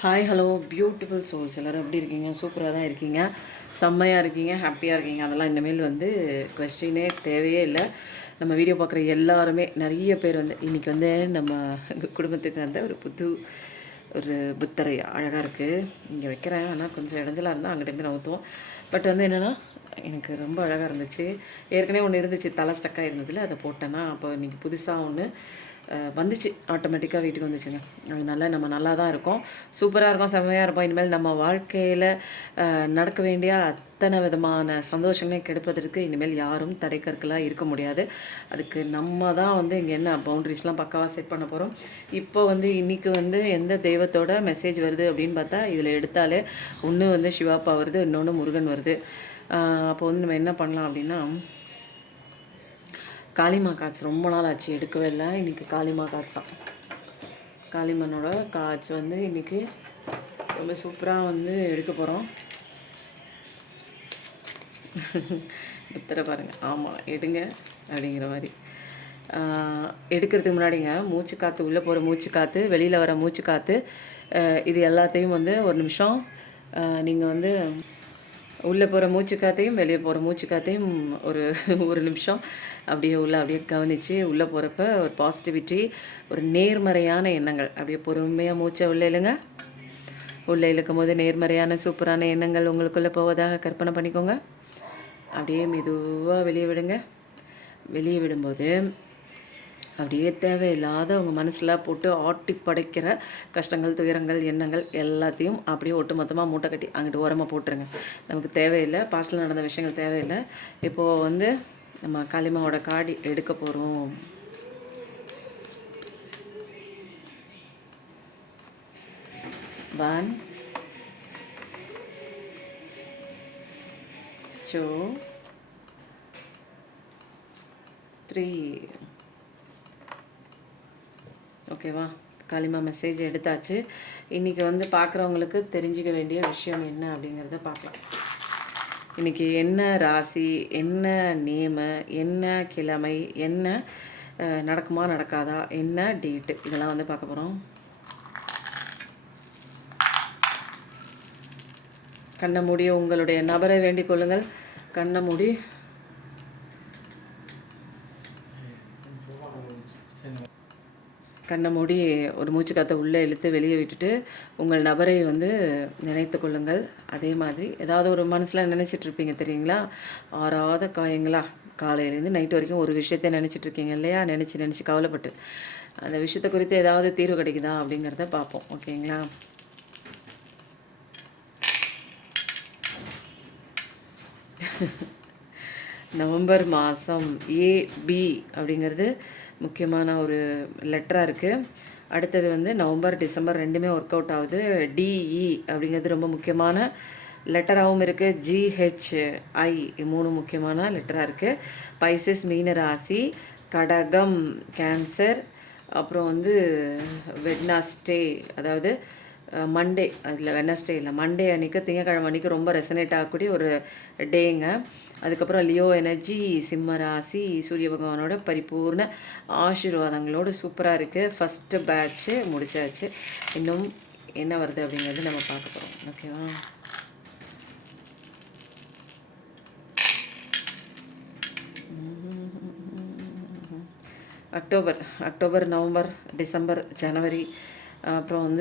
Hi hello beautiful souls எல்லோரும் எப்படி இருக்கீங்க? சூப்பராக தான் இருக்கீங்க, செம்மையாக இருக்கீங்க, ஹாப்பியாக இருக்கீங்க. அதெல்லாம் இனிமேல் கொஸ்டினே தேவையே இல்லை. நம்ம வீடியோ பார்க்குற எல்லாருமே நிறைய பேர் இன்றைக்கி நம்ம குடும்பத்துக்கு ஒரு புத்தரை அழகாக இருக்குது. இங்கே வைக்கிறேன், ஆனால் கொஞ்சம் இடைஞ்சலாக இருந்தால் அங்கிட்டேருந்து நவுத்துவோம். பட் என்னென்னா எனக்கு ரொம்ப அழகாக இருந்துச்சு. ஏற்கனவே ஒன்று இருந்துச்சு, தலை ஸ்டக்காக இருந்ததில்ல, அதை போட்டேன்னா அப்போ இன்றைக்கி புதுசாக ஒன்று வந்துச்சு, ஆட்டோமேட்டிக்காக வீட்டுக்கு வந்துச்சுங்க. அதனால நம்ம நல்லா தான் இருக்கோம், சூப்பராக இருக்கும், செம்மையாக இருப்போம். இனிமேல் நம்ம வாழ்க்கையில் நடக்க வேண்டிய அத்தனை விதமான சந்தோஷங்களையும் கெடுப்பதற்கு இனிமேல் யாரும் தடைக்கற்களாக இருக்க முடியாது. அதுக்கு நம்ம தான் இங்கே என்ன பவுண்ட்ரிஸ்லாம் பக்காவாக செட் பண்ண போகிறோம். இப்போ இன்றைக்கி எந்த தெய்வத்தோட மெசேஜ் வருது அப்படின்னு பார்த்தா, இதில் எடுத்தாலே ஒன்று சிவாப்பா வருது, இன்னொன்று முருகன் வருது. அப்போ நம்ம என்ன பண்ணலாம் அப்படின்னா, காளிமா காட்சி ரொம்ப நாள் ஆச்சு, எடுக்கவே இல்லை. இன்றைக்கி காளிமா காட்சி தான். காளிமனோட காட்சி இன்றைக்கி ரொம்ப சூப்பராக எடுக்க போகிறோம். புத்தரை பாருங்கள், ஆமாம் எடுங்க அப்படிங்கிற மாதிரி. எடுக்கிறதுக்கு முன்னாடிங்க மூச்சு காற்று, உள்ளே போகிற மூச்சு காற்று, வெளியில் வர மூச்சு காற்று, இது எல்லாத்தையும் ஒரு நிமிஷம் நீங்கள் உள்ளே போகிற மூச்சு காற்றையும் வெளியே போகிற மூச்சு காற்றையும் ஒரு நிமிஷம் அப்படியே கவனித்து, உள்ளே போகிறப்ப ஒரு பாசிட்டிவிட்டி, ஒரு நேர்மறையான எண்ணங்கள், அப்படியே பொறுமையாக மூச்சை உள்ளே இழுங்க. உள்ளே இழுக்கும் போது நேர்மறையான சூப்பரான எண்ணங்கள் உங்களுக்குள்ளே போவதாக கற்பனை பண்ணிக்கோங்க. அப்படியே மெதுவாக வெளியே விடுங்க. வெளியே விடும்போது அப்படியே தேவையில்லாத உங்கள் மனசில் போட்டு ஆட்டி படைக்கிற கஷ்டங்கள், துயரங்கள், எண்ணங்கள் எல்லாத்தையும் அப்படியே ஒட்டு மொத்தமாக மூட்டை கட்டி அங்கிட்டு ஓரமாக போட்டுருங்க. நமக்கு தேவையில்லை, பாஸ்டில் நடந்த விஷயங்கள் தேவையில்லை. இப்போது நம்ம காளிமாவோட காடி எடுக்க போகிறோம். One, two, three. ஓகேவா? காளிமா மெசேஜ் எடுத்தாச்சு. இன்றைக்கி பார்க்குறவங்களுக்கு தெரிஞ்சிக்க வேண்டிய விஷயம் என்ன அப்படிங்கிறத பார்க்கலாம். இன்றைக்கி என்ன ராசி, என்ன நேமு, என்ன கிழமை, என்ன நடக்குமா நடக்காதா, என்ன டேட்டு, இதெல்லாம் பார்க்க போகிறோம். கண்ணை மூடி உங்களுடைய நபரை வேண்டிக் கொள்ளுங்கள். கண்ணை மூடி ஒரு மூச்சு காற்றை உள்ளே இழுத்து வெளியே விட்டுட்டு உங்கள் நபரை நினைத்து கொள்ளுங்கள். அதே மாதிரி ஏதாவது ஒரு மனசில் நினச்சிட்ருப்பீங்க தெரியுங்களா, ஆறாத காயங்களா, காலையிலேருந்து நைட்டு வரைக்கும் ஒரு விஷயத்தை நினச்சிட்ருக்கீங்க இல்லையா, நினச்சி கவலைப்பட்டு அந்த விஷயத்தை குறித்து ஏதாவது தீர்வு கிடைக்குதா அப்படிங்கிறத பார்ப்போம். ஓகேங்களா? நவம்பர் மாதம் ஏபி அப்படிங்கிறது முக்கியமான ஒரு லெட்டராக இருக்குது. அடுத்தது நவம்பர், டிசம்பர் ரெண்டுமே ஒர்க் அவுட் ஆகுது. டிஇ அப்படிங்கிறது ரொம்ப முக்கியமான லெட்டராகவும் இருக்குது. ஜிஹெச்ஐ 3 முக்கியமான லெட்டராக இருக்குது. பைசஸ் மீன ராசி, கடகம் கேன்சர், அப்புறம் வெட்னஸ்டே, அதாவது மண்டே, அதில் வெட்னஸ்டே இல்லை, மண்டே அன்றைக்கி, திங்கக்கிழமை அன்றைக்கி ரொம்ப ரெசனேட் ஆகக்கூடிய ஒரு டேங்க. அதுக்கப்புறம் லியோ எனர்ஜி, சிம்ம ராசி, சூரிய பகவானோட பரிபூர்ண ஆசீர்வாதங்களோடு சூப்பராக இருக்குது. ஃபஸ்ட்டு பேட்ச்சு முடிச்சாச்சு. இன்னும் என்ன வருது அப்படிங்கிறது நம்ம பார்க்க போகிறோம். ஓகேவா? அக்டோபர், நவம்பர், டிசம்பர், ஜனவரி, அப்புறம்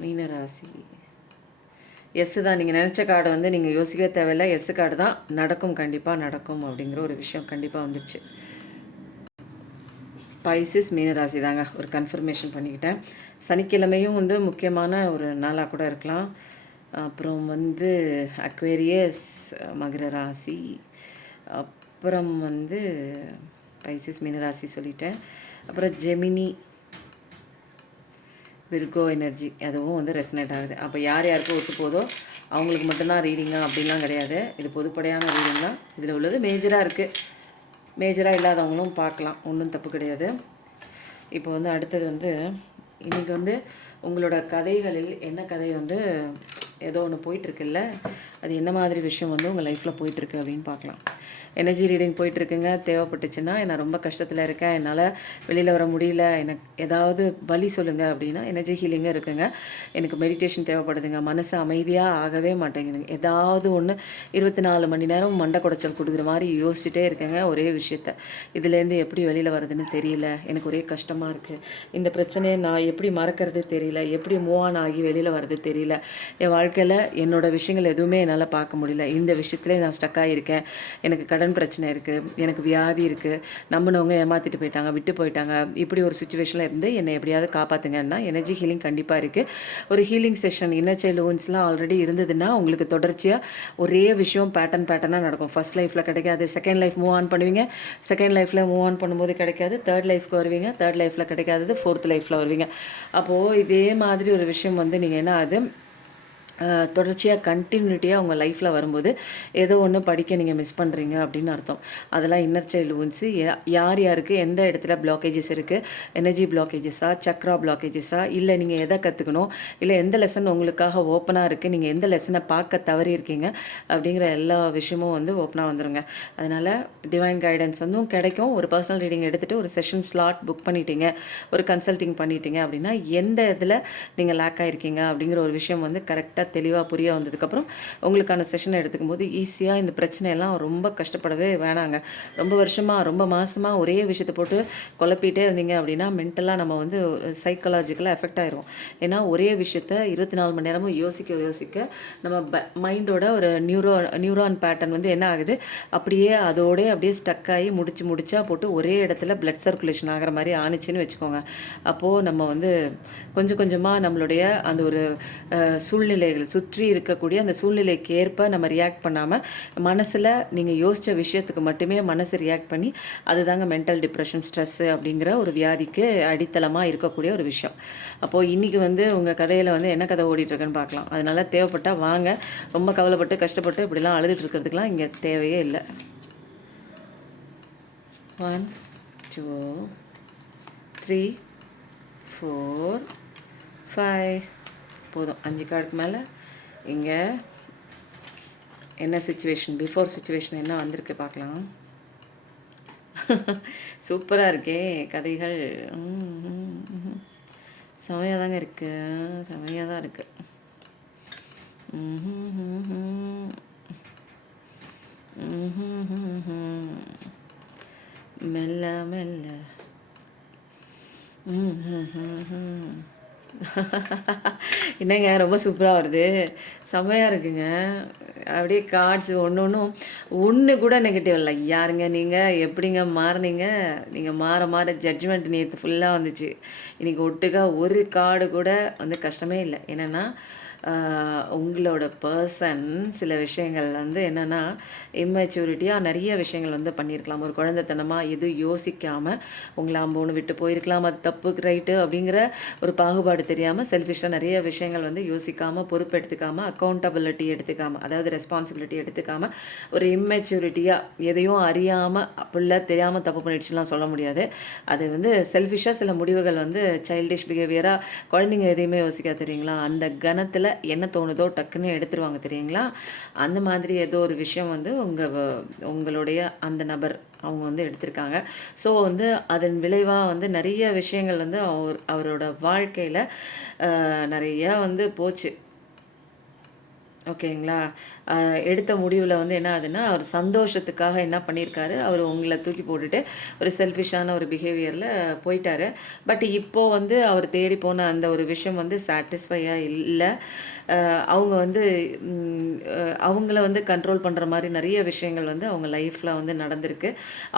மீனராசி. எஸ்ஸு தான். நீங்கள் நினச்ச கார்டு நீங்கள் யோசிக்கவே தேவையில்லை, எஸ்ஸு கார்டு தான். நடக்கும், கண்டிப்பாக நடக்கும் அப்படிங்கிற ஒரு விஷயம் கண்டிப்பாக வந்துடுச்சு. பைசஸ் மீனராசி தாங்க, ஒரு கன்ஃபர்மேஷன் பண்ணிக்கிட்டேன். சனிக்கிழமையும் முக்கியமான ஒரு நாளாக கூட இருக்கலாம். அப்புறம் அக்வேரியஸ் மகர ராசி, அப்புறம் பைசஸ் மீனராசி சொல்லிட்டேன். அப்புறம் ஜெமினி, விர்கோ எனர்ஜி, அதுவும் ரெசனேட் ஆகுது. அப்போ யார் யாருக்கும் ஒத்து போதோ அவங்களுக்கு மட்டும்தான் ரீடிங்காக அப்படின்லாம் கிடையாது. இது பொதுப்படையான ரீடிங் தான். இதில் உள்ளது மேஜராக இருக்குது, மேஜராக இல்லாதவங்களும் பார்க்கலாம், ஒன்றும் தப்பு கிடையாது. இப்போ அடுத்தது இன்றைக்கி உங்களோட கதைகளில் என்ன கதை ஏதோ ஒன்று போயிட்டுருக்குல்ல, அது என்ன மாதிரி விஷயம் வந்து உங்கள் லைஃப்பில் போயிட்டுருக்கு அப்படின்னு பார்க்கலாம். எனர்ஜி ரீடிங் போயிட்டுருக்குங்க. தேவைப்பட்டுச்சுன்னா நான் ரொம்ப கஷ்டத்தில் இருக்கேன், என்னால் வெளியில் வர முடியல, எனக்கு ஏதாவது வழி சொல்லுங்கள் அப்படின்னா எனர்ஜி ஹீலிங்கும் இருக்குங்க. எனக்கு மெடிடேஷன் தேவைப்படுதுங்க. மனசு அமைதியாக ஆகவே மாட்டேங்குதுங்க. ஏதாவது ஒன்று 24 மணி நேரம் மண்டை குடைச்சல் கொடுக்குற மாதிரி யோசிச்சுட்டே இருக்கேங்க ஒரே விஷயத்த. இதுலேருந்து எப்படி வெளியில் வருதுன்னு தெரியல, எனக்கு ஒரே கஷ்டமாக இருக்குது. இந்த பிரச்சனையை நான் எப்படி மறக்கிறது தெரியல, எப்படி மூவ் ஆன் ஆகி வெளியில் வர்றது தெரியல. என் வாழ்க்கையில் என்னோடய விஷயங்கள் எதுவுமே என்னால் பார்க்க முடியல. இந்த விஷயத்துலேயே நான் ஸ்டக் ஆகியிருக்கேன். எனக்கு கடன் பிரச்சனை இருக்குது, எனக்கு வியாதி இருக்குது, நம்பினவங்க ஏமாற்றிட்டு போயிட்டாங்க, விட்டு போயிட்டாங்க. இப்படி ஒரு சுச்சுவேஷனில் இருந்து என்னை எப்படியாவது காப்பாற்றுங்கன்னா எனர்ஜி ஹீலிங் கண்டிப்பாக இருக்குது. ஒரு ஹீலிங் செஷன் இன்னர் சைல்டு ஓன்ஸ்லாம் ஆல்ரெடி இருந்ததுன்னா உங்களுக்கு தொடர்ச்சியாக ஒரே விஷயம் பேட்டர்னாக நடக்கும். ஃபர்ஸ்ட் லைஃப்பில் கிடைக்காது, செகண்ட் லைஃப் மூவ் ஆன் பண்ணுவீங்க, செகண்ட் லைஃப்பில் மூவ் ஆன் பண்ணும்போது கிடைக்காது, தேர்ட் லைஃப்க்கு வருவீங்க, தேர்ட் லைஃப்பில் கிடைக்காதது ஃபோர்த் லைஃப்பில் வருவீங்க. அப்போது இதே மாதிரி ஒரு விஷயம் வந்து நீங்கள் என்ன ஆகுது, தொடர்ச்சியாக கண்டினியூட்டியாக உங்கள் லைஃப்பில் வரும்போது ஏதோ ஒன்று படிக்க நீங்கள் மிஸ் பண்ணுறீங்க அப்படின்னு அர்த்தம். அதெல்லாம் இன்னர் சைல்டு வூண்ட்ஸு. யார் யாருக்கு எந்த இடத்துல பிளாக்கேஜஸ் இருக்குது, எனர்ஜி பிளாக்கேஜஸா, சக்ரா பிளாக்கேஜஸா, இல்லை நீங்கள் எதை கற்றுக்கணும், இல்லை எந்த லெசன் உங்களுக்காக ஓப்பனாக இருக்குது, நீங்கள் எந்த லெசனை பார்க்க தவறி இருக்கீங்க அப்படிங்கிற எல்லா விஷயமும் வந்து ஓப்பனாக வந்துடுங்க. அதனால் டிவைன் கைடன்ஸ் வந்து கிடைக்கும். ஒரு பர்சனல் ரீடிங் எடுத்துகிட்டு ஒரு செஷன் ஸ்லாட் புக் பண்ணிட்டீங்க, ஒரு கன்சல்ட்டிங் பண்ணிட்டீங்க அப்படின்னா எந்த இதில் நீங்கள் லேக் ஆகிருக்கீங்க அப்படிங்கிற ஒரு விஷயம் வந்து கரெக்டாக தெளிவாக புரிய வந்ததுக்கப்புறம் உங்களுக்கான செஷனை எடுத்துக்கும் போது ஈஸியாக இந்த பிரச்சனையெல்லாம் ரொம்ப கஷ்டப்படவே வேணாங்க. ரொம்ப வருஷமாக ரொம்ப மாதமாக ஒரே விஷயத்தை போட்டு குழப்பிகிட்டே இருந்தீங்க அப்படின்னா மென்டலாக நம்ம வந்து சைக்கலாஜிக்கலாக எஃபெக்ட் ஆயிரும். ஏன்னா ஒரே விஷயத்த 24 மணி நேரமும் யோசிக்க நம்ம மைண்டோட ஒரு நியூரான் பேட்டர்ன் வந்து என்ன ஆகுது, அப்படியே அதோடய அப்படியே ஸ்டக் ஆகி முடிச்சா போட்டு ஒரே இடத்துல பிளட் சர்க்குலேஷன் ஆகிற மாதிரி ஆணுச்சின்னு வச்சுக்கோங்க. அப்போது நம்ம வந்து கொஞ்சம் கொஞ்சமாக நம்மளுடைய அந்த ஒரு சூழ்நிலைகள் சுற்றி இருக்கக்கூடிய அந்த சூழ்நிலைக்கு ஏற்ப நம்ம ரியாக்ட் பண்ணாமல் மனசில் நீங்கள் யோசித்த விஷயத்துக்கு மட்டுமே மனசு ரியாக்ட் பண்ணி அதுதாங்க மென்டல் டிப்ரெஷன், ஸ்ட்ரெஸ்ஸு அப்படிங்கிற ஒரு வியாதிக்கு அடித்தளமாக இருக்கக்கூடிய ஒரு விஷயம். அப்போது இன்றைக்கி வந்து உங்கள் கதையில் வந்து என்ன கதை ஓடிட்டுருக்குன்னு பார்க்கலாம். அதனால் தேவைப்பட்டால் வாங்க. ரொம்ப கவலைப்பட்டு கஷ்டப்பட்டு இப்படிலாம் அழுதுட்டு இருக்கிறதுக்கெலாம் இங்கே தேவையே இல்லை. 1 2 3 4 5 போதும். 5 கார்டுக்கு மேலே இங்கே என்ன சுச்சுவேஷன், பிஃபோர் சுச்சுவேஷன் என்ன வந்திருக்கு பார்க்கலாம். சூப்பராக இருக்கே கதைகள். செமையாக தாங்க இருக்குது, செமையாக தான் இருக்குது. மெல்ல மெல்ல என்னங்க ரொம்ப சூப்பராக வருது, செம்மையாக இருக்குங்க. அப்படியே கார்ட்ஸ் ஒன்று கூட நெகட்டிவ் இல்லை. யாருங்க நீங்கள், எப்படிங்க மாறினீங்க, நீங்கள் மாற ஜட்ஜ்மெண்ட் நேற்று ஃபுல்லாக வந்துச்சு. இன்றைக்கி ஒட்டுக்கா ஒரு கார்டு கூட வந்து கஷ்டமே இல்லை. என்னென்னா உங்களோட பர்சன் சில விஷயங்கள் வந்து என்னென்னா இம்மெச்சூரிட்டியாக நிறைய விஷயங்கள் வந்து பண்ணியிருக்கலாம். ஒரு குழந்தைத்தனமாக எதுவும் யோசிக்காமல் உங்களை அம்போன்னு விட்டு போயிருக்கலாம். அது தப்பு ரைட்டு அப்படிங்கிற ஒரு பாகுபாடு தெரியாமல் செல்ஃபிஷாக நிறைய விஷயங்கள் வந்து யோசிக்காமல், பொறுப்பெடுத்துக்காமல், அக்கௌண்டபிலிட்டி எடுத்துக்காமல், அதாவது ரெஸ்பான்சிபிலிட்டி எடுத்துக்காமல் ஒரு இம்மெச்சூரிட்டியாக எதையும் அறியாமல் அப்படிலாம் தெரியாமல் தப்பு பண்ணிடுச்சுலாம் சொல்ல முடியாது. அது வந்து செல்ஃபிஷாக சில முடிவுகள் வந்து சைல்டிஷ் பிஹேவியராக குழந்தைங்க எதையுமே யோசிக்க தெரியுங்களா, அந்த கணத்தில் என்ன தோணுதோ டக்குன்னு எடுத்துருவாங்க தெரியுங்களா. அந்த மாதிரி ஏதோ ஒரு விஷயம் வந்து உங்களுடைய அந்த நபர் அவங்க வந்து எடுத்திருக்காங்க. ஸோ வந்து அதன் விளைவாக வந்து நிறைய விஷயங்கள் வந்து அவரோட வாழ்க்கையில் நிறையா வந்து போச்சு. ஓகேங்களா. எடுத்த முடிவில் வந்து என்ன ஆகுதுன்னா, அவர் சந்தோஷத்துக்காக என்ன பண்ணியிருக்காரு, அவர் உங்களை தூக்கி போட்டுட்டு ஒரு செல்ஃபிஷான ஒரு பிஹேவியரில் போயிட்டார். பட் இப்போது வந்து அவர் தேடி போன அந்த ஒரு விஷயம் வந்து சாட்டிஸ்ஃபையாக இல்லை. அவங்க வந்து அவங்கள வந்து கண்ட்ரோல் பண்ணுற மாதிரி நிறைய விஷயங்கள் வந்து அவங்க லைஃப்பில் வந்து நடந்திருக்கு.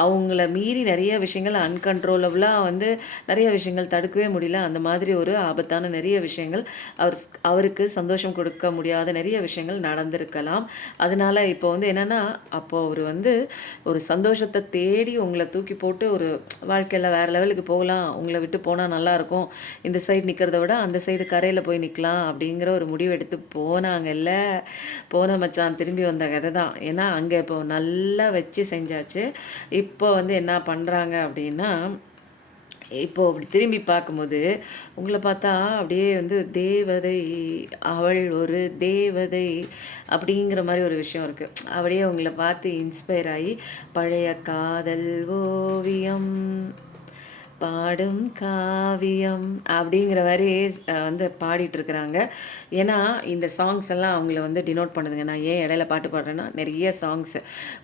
அவங்கள மீறி நிறைய விஷயங்கள் அன்கண்ட்ரோலபுளாக வந்து நிறைய விஷயங்கள் தடுக்கவே முடியல. அந்த மாதிரி ஒரு ஆபத்தான நிறைய விஷயங்கள் அவருக்கு சந்தோஷம் கொடுக்க முடியாத நிறைய விஷயங்கள் நடந்திருக்கலாம். அதனால இப்போ வந்து என்னென்னா, அப்போது அவர் வந்து ஒரு சந்தோஷத்தை தேடி உங்களை தூக்கி போட்டு ஒரு வாழ்க்கையில் வேறு லெவலுக்கு போகலாம், உங்களை விட்டு போனால் நல்லாயிருக்கும், இந்த சைடு நிற்கிறத விட அந்த சைடு கரையில் போய் நிற்கலாம் அப்படிங்கிற ஒரு முடிவு எடுத்து போனாங்கல்ல. போன மச்சான் திரும்பி வந்த கதை தான். ஏன்னா அங்கே இப்போ நல்லா வச்சு செஞ்சாச்சு. இப்போ வந்து என்ன பண்ணுறாங்க அப்படின்னா, இப்போ அப்படி திரும்பி பார்க்கும்போது, உங்கள பார்த்தா அப்படியே வந்து தேவதை, அவள் ஒரு தேவதை அப்படிங்கிற மாரி ஒரு விஷயம் இருக்கு. அப்படியே உங்கள பார்த்து இன்ஸ்பயர் ஆயி, பழைய காதல் ஓவியம் பாடும் காவியம் அப்படிங்கிற மாரி வந்து பாடிட்டுருக்குறாங்க. ஏன்னா, இந்த சாங்ஸ் எல்லாம் அவங்கள வந்து டினோட் பண்ணுதுங்க. நான் ஏன் இடையில பாட்டு பாடுறேன்னா, நெறைய சாங்ஸ்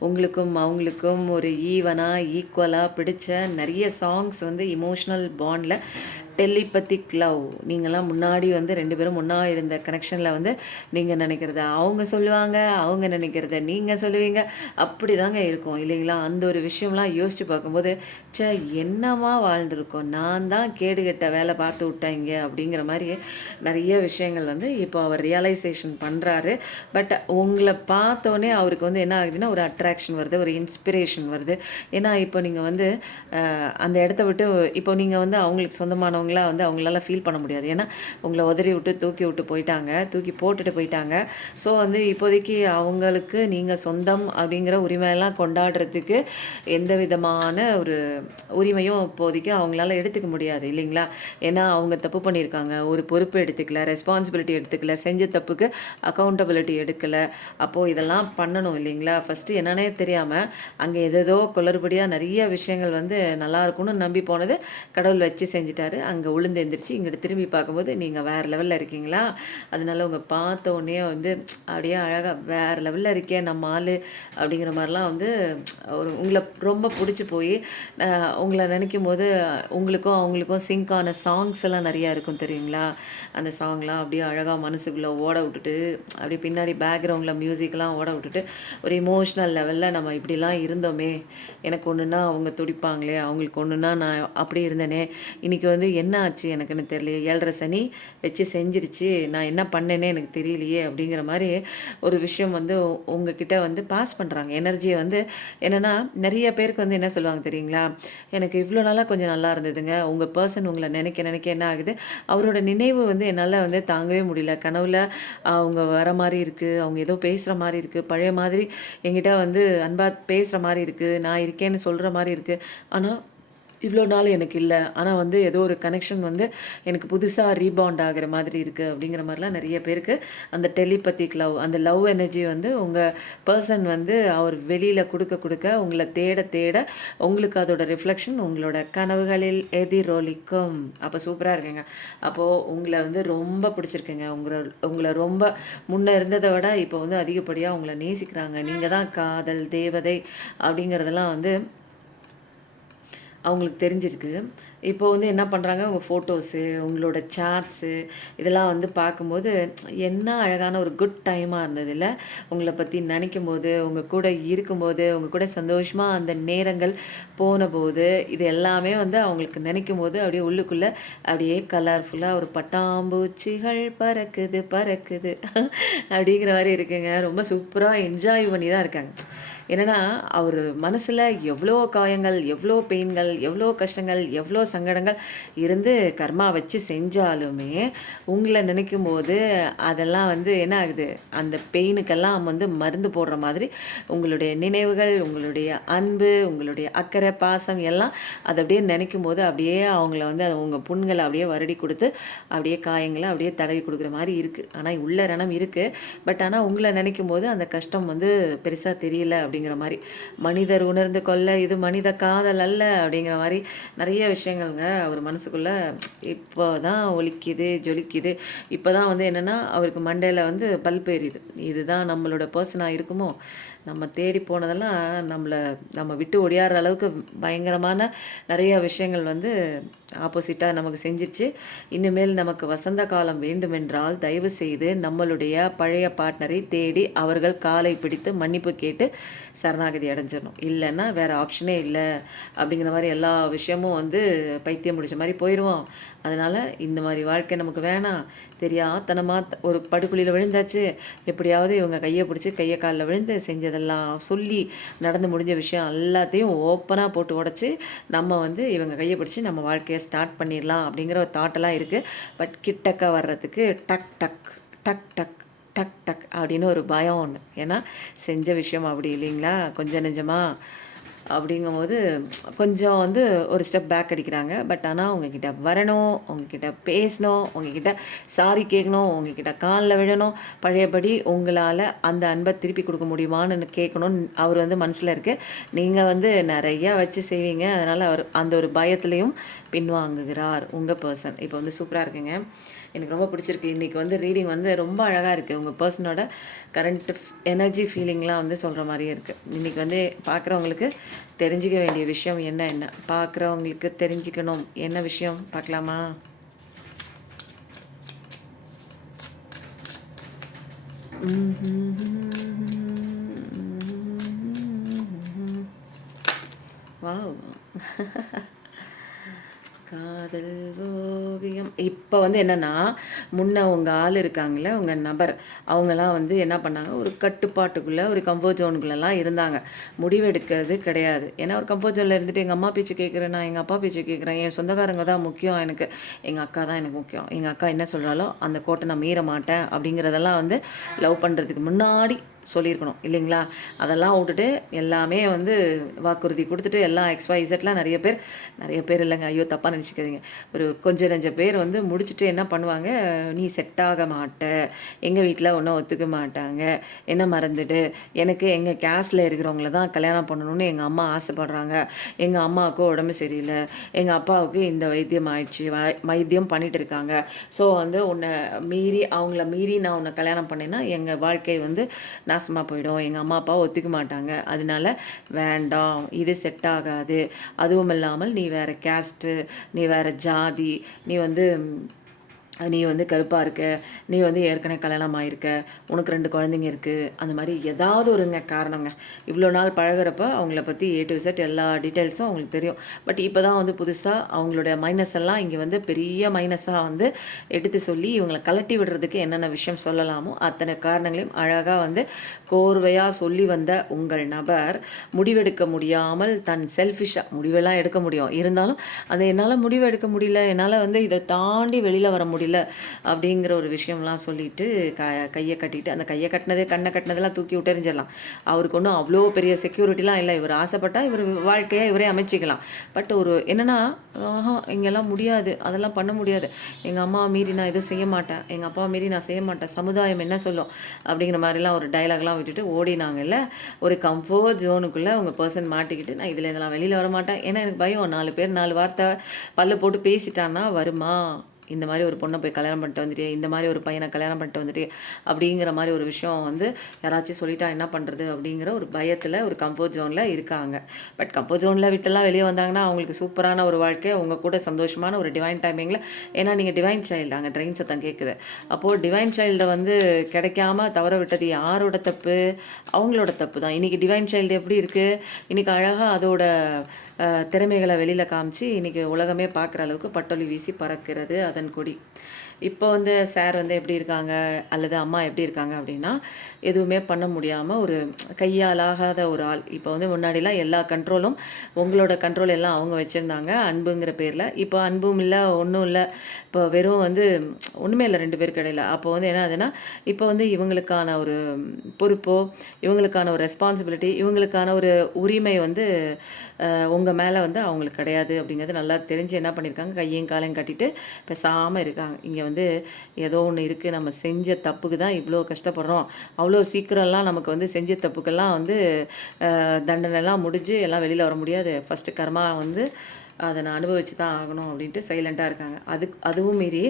உங்களுக்கும், அவங்களுக்கும் ஒரு ஈவனா, ஈக்குவலா பிடிச்ச நெறைய சாங்ஸ் வந்து எமோஷனல் பாண்ட்ல டெலிபதிக் லவ் நீங்கலாம் முன்னாடி வந்து 2 பேரும் ஒண்ணா இருந்த கனெக்ஷன்ல வந்து நீங்க நினைக்கிறத அவங்க சொல்லுவாங்க, அவங்க நினைக்கிறத நீங்க சொல்லுவீங்க. அப்படிதாங்க இருக்கும் இல்லைங்களா? அந்த ஒரு விஷயம்லாம் யோசிச்சு பார்க்கும்போது, ச்சே! என்னவா வாழ்ந்திருக்கோம். நான் தான் கேடுகெட்ட வேலை பார்த்து விட்டேன் இங்க அப்படிங்கிற மாரி நெறைய விஷயங்கள் வந்து இப்போ அவர் ரியலைசேஷன் பண்றாரு. பட் உங்கள பார்த்தோனே அவருக்கு வந்து என்ன ஆகுதுன்னா, ஒரு அட்ராக்ஷன் வருது, ஒரு இன்ஸ்பிரேஷன் வருது. ஏன்னா, இப்போ நீங்க வந்து அந்த இடத்த விட்டு இப்போ நீங்க வந்து அவங்களுக்கு சொந்தமானவங்களா வந்து அவங்களால ஃபீல் பண்ண முடியாது. ஏன்னா, உங்கள உதறி விட்டு, தூக்கி விட்டு போயிட்டாங்க. தூக்கி போட்டுட்டு போயிட்டாங்க. ஸோ வந்து இப்போதைக்கு அவங்களுக்கு நீங்க சொந்தம் அப்படிங்கிற உரிமையெல்லாம் கொண்டாடுறதுக்கு எந்த விதமான ஒரு உரிமையும் இப்போதைக்கு அவங்களால எடுத்துக்க முடியாது இல்லைங்களா? ஏன்னா, அவங்க தப்பு பண்ணியிருக்காங்க. ஒரு பொறுப்பு எடுத்துக்கல, ரெஸ்பான்சிபிலிட்டி எடுத்துக்கல, செஞ்ச தப்புக்கு அக்கவுண்டபிலிட்டி எடுக்கல. அப்போ இதெல்லாம் பண்ணணும் இல்லைங்களா? ஃபர்ஸ்ட்டு என்னன்னே தெரியாம, அங்க ஏதேதோ குளறுபடியா நெறைய விஷயங்கள் வந்து நல்லாயிருக்கும்னு நம்பி போனது, கடவுள் வச்சு செஞ்சுட்டாரு. அங்க உழுந்து எந்திரிச்சு இங்கிட்டு திரும்பி பார்க்கும்போது, நீங்க வேற லெவல்ல இருக்கீங்களா? அதனால உங்க பார்த்த உடனேயே வந்து அப்படியே அழகா வேற லெவல்ல இருக்கே நம்ம ஆளு அப்படிங்கிற மாரிலாம் வந்து ஒரு உங்கள ரொம்ப புடிச்சு போய், உங்கள நெனைக்கும்போது உங்களுக்கும் அவங்களுக்கும் சிங்க் ஆன சாங்ஸ் எல்லாம் நெறையா இருக்கும் தெரியுங்களா? அந்த சாங்லாம் அப்படியே அழகா மனசுக்குள்ள ஓட விட்டுட்டு, அப்படியே பின்னாடி பேக்ரவுண்ட்ல மியூசிக்லாம் ஓட விட்டுட்டு, ஒரு எமோஷனல் லெவல்ல நம்ம இப்படிலாம் இருந்தோமே! எனக்கு ஒண்ணுன்னா அவங்க துடிப்பாங்களே! அவங்களுக்கு ஒண்ணுன்னா நான் அப்படி இருந்தேனே! இன்னைக்கு வந்து என்ன ஆச்சு எனக்குன்னு தெரியலையே! 7:30 சனி வச்சு செஞ்சிருச்சு. நான் என்ன பண்ணேன்னே எனக்கு தெரியலையே! அப்படிங்கிற மாரி ஒரு விஷயம் வந்து உங்ககிட்ட வந்து பாஸ் பண்றாங்க. எனர்ஜிய வந்து என்னன்னா, நெறைய பேருக்கு வந்து என்ன சொல்லுவாங்க தெரியுங்களா? எனக்கு இவ்ளோ நாளா கொஞ்சம் நல்லா இருந்ததுங்க. உங்க பெர்சன் உங்கள நெனைக்க நெனைக்க என்ன ஆகுது, அவரோட நினைவு வந்து என்னால வந்து தாங்கவே முடியல. கனவுல அவங்க வர மாரி இருக்கு. அவங்க ஏதோ பேசுற மாரி இருக்கு. பழைய மாதிரி என்கிட்ட வந்து அன்பா பேசுற மாரி இருக்கு. நான் இருக்கேன்னு சொல்ற மாரி இருக்கு. ஆனா இவ்வளோ நாள் எனக்கு இல்ல. ஆனா வந்து ஏதோ ஒரு கனெக்ஷன் வந்து எனக்கு புதுசா ரீபவுண்ட் ஆகுற மாதிரி இருக்கு அப்படிங்கிற மாரிலாம் நெறைய பேருக்கு அந்த டெலிபதிக் லவ் அந்த லவ் எனர்ஜி வந்து உங்க பெர்சன் வந்து அவர் வெளியில குடுக்க குடுக்க உங்கள தேட தேட உங்களுக்கு அதோட ரிஃப்ளெக்ஷன் உங்களோட கனவுகளில் எதிரொலிக்கும். அப்ப சூப்பரா இருக்குங்க. அப்போ உங்கள வந்து ரொம்ப பிடிச்சிருக்குங்க. உங்கள ரொம்ப முன்ன இருந்தத விட இப்போ வந்து அதிகப்படியா உங்கள நேசிக்கிறாங்க. நீங்க தான் காதல் தேவதை அப்படிங்கிறதெல்லாம் வந்து அவங்களுக்கு தெரிஞ்சிருக்கு. இப்போ வந்து என்ன பண்றாங்க, உங்க ஃபோட்டோஸு, உங்களோட சாட்ஸு இதெல்லாம் வந்து பார்க்கும்போது, என்ன அழகான ஒரு குட் டைமா இருந்ததுல்ல. உங்கள பத்தி நெனைக்கும்போது, உங்க கூட இருக்கும்போது, உங்க கூட சந்தோஷமா அந்த நேரங்கள் போனபோது, இது எல்லாமே வந்து அவங்களுக்கு நெனைக்கும்போது, அப்படியே உள்ளுக்குள்ள அப்படியே கலர்ஃபுல்லா ஒரு பட்டாம்பூச்சிகள் பறக்குது பறக்குது அப்படிங்கிற மாரி இருக்குங்க. ரொம்ப சூப்பரா என்ஜாய் பண்ணி தான் இருக்காங்க. என்னன்னா, அவரு மனசுல எவ்ளோ காயங்கள், எவ்ளோ பெயின்கள், எவ்ளோ கஷ்டங்கள், எவ்ளோ சங்கடங்கள் இருந்து கர்மா வச்சு செஞ்சாலுமே, உங்கள நினைக்கும்போது அதெல்லாம் வந்து என்ன ஆகுது, அந்த பெயினுக்கெல்லாம் வந்து மருந்து போடுற மாதிரி உங்களுடைய நினைவுகள், உங்களுடைய அன்பு, உங்களுடைய அக்கறை, பாசம் எல்லாம் அத அப்படியே நினைக்கும்போது, அப்படியே அவங்கள வந்து உங்க புண்கள அப்படியே வருடி குடுத்து, அப்படியே காயங்கள அப்படியே தடவி குடுக்குற மாரி இருக்கு. ஆனா உள்ள ரணம் இருக்கு. பட் ஆனா உங்கள நினைக்கும்போது அந்த கஷ்டம் வந்து பெருசா தெரியல அப்படிங்கிற மாரி. மனிதர் உணர்ந்து கொள்ள இது மனித காதல் அல்ல அப்படிங்கிற மாரி நெறைய விஷயங்கள்ங்க அவர் மனசுக்குள்ள இப்போ தான் ஒலிக்குது, ஜொலிக்குது. இப்ப தான் வந்து என்னன்னா, அவருக்கு மண்டையில வந்து பல்ப் எரியுது. இதுதான் நம்மளோட பெர்சனா இருக்குமோ? நம்ம தேடி போனதெல்லாம் நம்ம விட்டு ஒடியாற அளவுக்கு பயங்கரமான நெறைய விஷயங்கள் வந்து ஆப்போசிட்டா நமக்கு செஞ்சுருச்சு. இனிமேல் நமக்கு வசந்த காலம் வேண்டுமென்றால், தயவு செய்து நம்மளுடைய பழைய பார்ட்னரை தேடி அவர்கள் காலை பிடித்து மன்னிப்பு கேட்டு சரணாகதி அடைஞ்சிரணும். இல்லன்னா வேற ஆப்ஷனே இல்ல. அப்படிங்கிற மாரி எல்லா விஷயமும் வந்து பைத்தியம் முடிச்ச மாரி போயிருவோம். அதனால இந்த மாரி வாழ்க்கை நமக்கு வேணாம். தெரியாத்தனமா ஒரு படுகுழியில விழுந்தாச்சு. எப்படியாவது இவங்க கைய பிடிச்சு கைய கால்ல விழுந்து செஞ்சதெல்லாம் சொல்லி நடந்து முடிஞ்ச விஷயம் எல்லாத்தையும் ஓப்பனா போட்டு உடைச்சு, நம்ம வந்து இவங்க கைய பிடிச்சு நம்ம வாழ்க்கைய ஸ்டார்ட் பண்ணிரலாம் அப்படிங்கிற ஒரு தாட்டெல்லாம் இருக்கு. பட் கிட்டக்க வர்றதுக்கு டக் டக், டக் டக், டக் டக் அப்படின்னு ஒரு பயம் ஒண்ணு. ஏன்னா செஞ்ச விஷயம் அப்படி இல்லைங்களா? கொஞ்சம் நெஞ்சமா அப்படிங்கும்போது கொஞ்சம் வந்து ஒரு ஸ்டெப் பேக் அடிக்கிறாங்க. பட் ஆனால் உங்ககிட்ட வரணும், உங்ககிட்ட பேசணும், உங்ககிட்ட சாரி கேட்கணும், உங்ககிட்ட காலில் விழணும், பழையபடி உங்களால் அந்த அன்பை திருப்பி கொடுக்க முடியுமான்னு கேட்கணும்னு அவர் வந்து மனசில் இருக்குது. நீங்கள் வந்து நிறையா வச்சு செய்வீங்க. அதனால் அவர் அந்த ஒரு பயத்துலேயும் பின்வாங்குகிறார் உங்கள் பர்சன். இப்போ வந்து சூப்பராக இருக்குங்க. எனக்கு ரொம்ப பிடிச்சிருக்கு. இன்றைக்கி வந்து ரீடிங் வந்து ரொம்ப அழகாக இருக்குது. உங்கள் பர்சனோட கரண்ட் எனர்ஜி ஃபீலிங்லாம் வந்து சொல்கிற மாதிரியே இருக்குது. இன்றைக்கி வந்து பார்க்குறவங்களுக்கு தெரிஞ்சிக்க வேண்டிய விஷயம் என்ன பார்க்குறவங்களுக்கு தெரிஞ்சுக்கணும் என்ன விஷயம் பார்க்கலாமா? வாவ் காதல் ஓவியம். இப்போ வந்து என்னென்னா, முன்ன உங்கள் ஆள் இருக்காங்கள்ல, உங்கள் நபர், அவங்கெல்லாம் வந்து என்ன பண்ணாங்க, ஒரு கட்டுப்பாட்டுக்குள்ளே ஒரு கம்ஃபர்ட் ஜோனுக்குள்ளெல்லாம் இருந்தாங்க. முடிவெடுக்கிறது கிடையாது. ஏன்னா ஒரு கம்ஃபர்ட் ஜோனில் இருந்துட்டு எங்கள் அம்மா பேச்சு கேட்குறேன், நான் எங்கள் அப்பா பேச்சு கேட்குறேன், என் சொந்தக்காரங்க தான் முக்கியம் எனக்கு, எங்கள் அக்கா தான் எனக்கு முக்கியம், எங்கள் அக்கா என்ன சொல்கிறாலோ அந்த கோட்டை நான் மீற மாட்டேன் அப்படிங்கிறதெல்லாம் வந்து லவ் பண்ணுறதுக்கு முன்னாடி சொல்லியிருக்கணும் இல்லைங்களா? அதெல்லாம் விட்டுட்டு எல்லாமே வந்து வாக்குறுதி கொடுத்துட்டு எல்லாம் XYZலாம் நிறைய பேர் இல்லைங்க, ஐயோ தப்பாக நினச்சிக்காதீங்க, ஒரு கொஞ்சம் நஞ்ச பேர் வந்து முடிச்சுட்டு என்ன பண்ணுவாங்க, நீ செட் ஆக மாட்ட, எங்கள் வீட்டில் ஒன்றும் ஒத்துக்க மாட்டாங்க, என்ன மறந்துட்டு எனக்கு எங்கள் கேஸ்டில் இருக்கிறவங்கள தான் கல்யாணம் பண்ணணும்னு எங்கள் அம்மா ஆசைப்பட்றாங்க, எங்கள் அம்மாவுக்கு உடம்பு சரியில்லை, எங்கள் அப்பாவுக்கு இந்த வைத்தியம் ஆயிடுச்சு, வைத்தியம் பண்ணிட்டு இருக்காங்க, ஸோ வந்து அவங்கள மீறி நான் உன்னை கல்யாணம் பண்ணேன்னா எங்கள் வாழ்க்கை வந்து நாசமாக போயிடும், எங்கள் அம்மா அப்பா ஒத்துக்க மாட்டாங்க, அதனால வேண்டாம், இது செட் ஆகாது, அதுவும் இல்லாமல் நீ வேறு கேஸ்ட்டு, நீ வேறு ஜாதி, நீ வந்து கருப்பாக இருக்க, நீ வந்து ஏற்கனவே கல்யாணம் ஆகிருக்க, உனக்கு 2 குழந்தைங்க இருக்குது, அந்த மாதிரி ஏதாவது ஒருங்க காரணங்க. இவ்வளோ நாள் பழகிறப்ப அவங்கள பற்றி A to Z எல்லா டீட்டெயில்ஸும் அவங்களுக்கு தெரியும். பட் இப்போ தான் வந்து புதுசாக அவங்களோட மைனஸ் எல்லாம் இங்கே வந்து பெரிய மைனஸாக வந்து எடுத்து சொல்லி இவங்களை கலட்டி விடுறதுக்கு என்னென்ன விஷயம் சொல்லலாமோ அத்தனை காரணங்களையும் அழகாக வந்து கோர்வையாக சொல்லி வந்த உங்கள் நபர் முடிவெடுக்க முடியாமல் தன் செல்ஃபிஷாக முடிவெல்லாம் எடுக்க முடியும், இருந்தாலும் அந்த என்னால் முடிவு எடுக்க முடியல, என்னால் வந்து இதை தாண்டி வெளியில் வர முடியல அப்படிங்கிற ஒரு விஷயம்லாம் சொல்லிட்டு கையை கட்டிட்டு, அந்த கையை கட்டினது கண்ணை கட்டினதெல்லாம் தூக்கி விட்டு எறிஞ்சிடலாம். அவருக்கு ஒன்றும் அவ்வளோ பெரிய செக்யூரிட்டிலாம் இல்லை, இவர் ஆசைப்பட்டால் இவர் வாழ்க்கையை இவரே அமைச்சிக்கலாம். பட் ஒரு என்னென்னா, இங்கெல்லாம் முடியாது, அதெல்லாம் பண்ண முடியாது, எங்கள் அம்மாவை மீறி நான் எதுவும் செய்ய மாட்டேன், எங்கள் அப்பாவை மீறி நான் செய்ய மாட்டேன், சமுதாயம் என்ன சொல்லும் அப்படிங்கிற மாதிரிலாம் ஒரு டைலாக்லாம் விட்டுட்டு ஓடினாங்கல்ல, ஒரு கம்ஃபர்ட் ஜோனுக்குள்ளே உங்கள் பர்சன் மாட்டிக்கிட்டு நான் இதில் இதெல்லாம் வெளியில் வர மாட்டேன், ஏன்னா எனக்கு பயம், 4 பேர் 4 வார்த்தை பல்ல போட்டு பேசிட்டான்னா வருமா, இந்த மாதிரி ஒரு பொண்ணை போய் கல்யாணம் பண்ணிட்டு வந்துட்டு, இந்த மாதிரி ஒரு பையனை கல்யாணம் பண்ணிட்டு வந்துட்டு அப்படிங்கிற மாதிரி ஒரு விஷயம் வந்து யாராச்சும் சொல்லிட்டா என்ன பண்ணுறது அப்படிங்கிற ஒரு பயத்தில் ஒரு கம்ஃபர்ட் ஜோனில் இருக்காங்க. பட் கம்ஃபர்ட் ஜோனில் விட்டெல்லாம் வெளியே வந்தாங்கன்னா அவங்களுக்கு சூப்பரான ஒரு வாழ்க்கை, உங்கள் கூட சந்தோஷமான ஒரு டிவைன் டைமிங்கில், ஏன்னா நீங்கள் டிவைன் சைல்டு, அங்கே ட்ரெயின் சத்தம் கேட்குது, அப்போது டிவைன் சைல்டை வந்து கிடைக்காம தவற விட்டது யாரோட தப்பு, அவங்களோட தப்பு தான். இன்றைக்கி டிவைன் சைல்டு எப்படி இருக்குது, இன்றைக்கி அழகாக அதோட திறமைகளை வெளியில் காமிச்சு இன்றைக்கி உலகமே பார்க்குற அளவுக்கு பட்டொலி வீசி பறக்கிறது அதன் கொடி. இப்போ வந்து சார் வந்து எப்படி இருக்காங்க அல்லது அம்மா எப்படி இருக்காங்க அப்படின்னா, எதுவுமே பண்ண முடியாமல் ஒரு கையாலாகாத ஒரு ஆள். இப்போ வந்து முன்னாடிலாம் எல்லா கண்ட்ரோலும் உங்களோட கண்ட்ரோல் எல்லாம் அவங்க வச்சுருந்தாங்க அன்புங்கிற பேரில். இப்போ அன்பும் இல்லை, ஒன்றும் இல்லை, இப்போ வெறும் வந்து ஒன்றுமே இல்லை 2 பேருக்கு இடையில. அப்போ வந்து என்ன ஆகுதுன்னா, இப்போ வந்து இவங்களுக்கான ஒரு பொறுப்போ, இவங்களுக்கான ஒரு ரெஸ்பான்சிபிலிட்டி, இவங்களுக்கான ஒரு உரிமை வந்து உங்கள் மேலே வந்து அவங்களுக்கு கிடையாது அப்படிங்கிறது நல்லா தெரிஞ்சு என்ன பண்ணியிருக்காங்க, கையையும் காலையும் கட்டிட்டு பேசாமல் இருக்காங்க. இங்கே வந்து ஏதோ ஒன்று இருக்குது, நம்ம செஞ்ச தப்புக்கு தான் இவ்வளோ கஷ்டப்படுறோம், அவ்வளோ சீக்கிரம்லாம் நமக்கு வந்து செஞ்ச தப்புக்கெல்லாம் வந்து தண்டனைலாம் முடிஞ்சு எல்லாம் வெளியில் வர முடியாது, ஃபஸ்ட்டு கர்மா வந்து அதை நான் அனுபவிச்சு தான் ஆகணும் அப்படின்ட்டு சைலண்ட்டாக இருக்காங்க. அதுவும் மீறி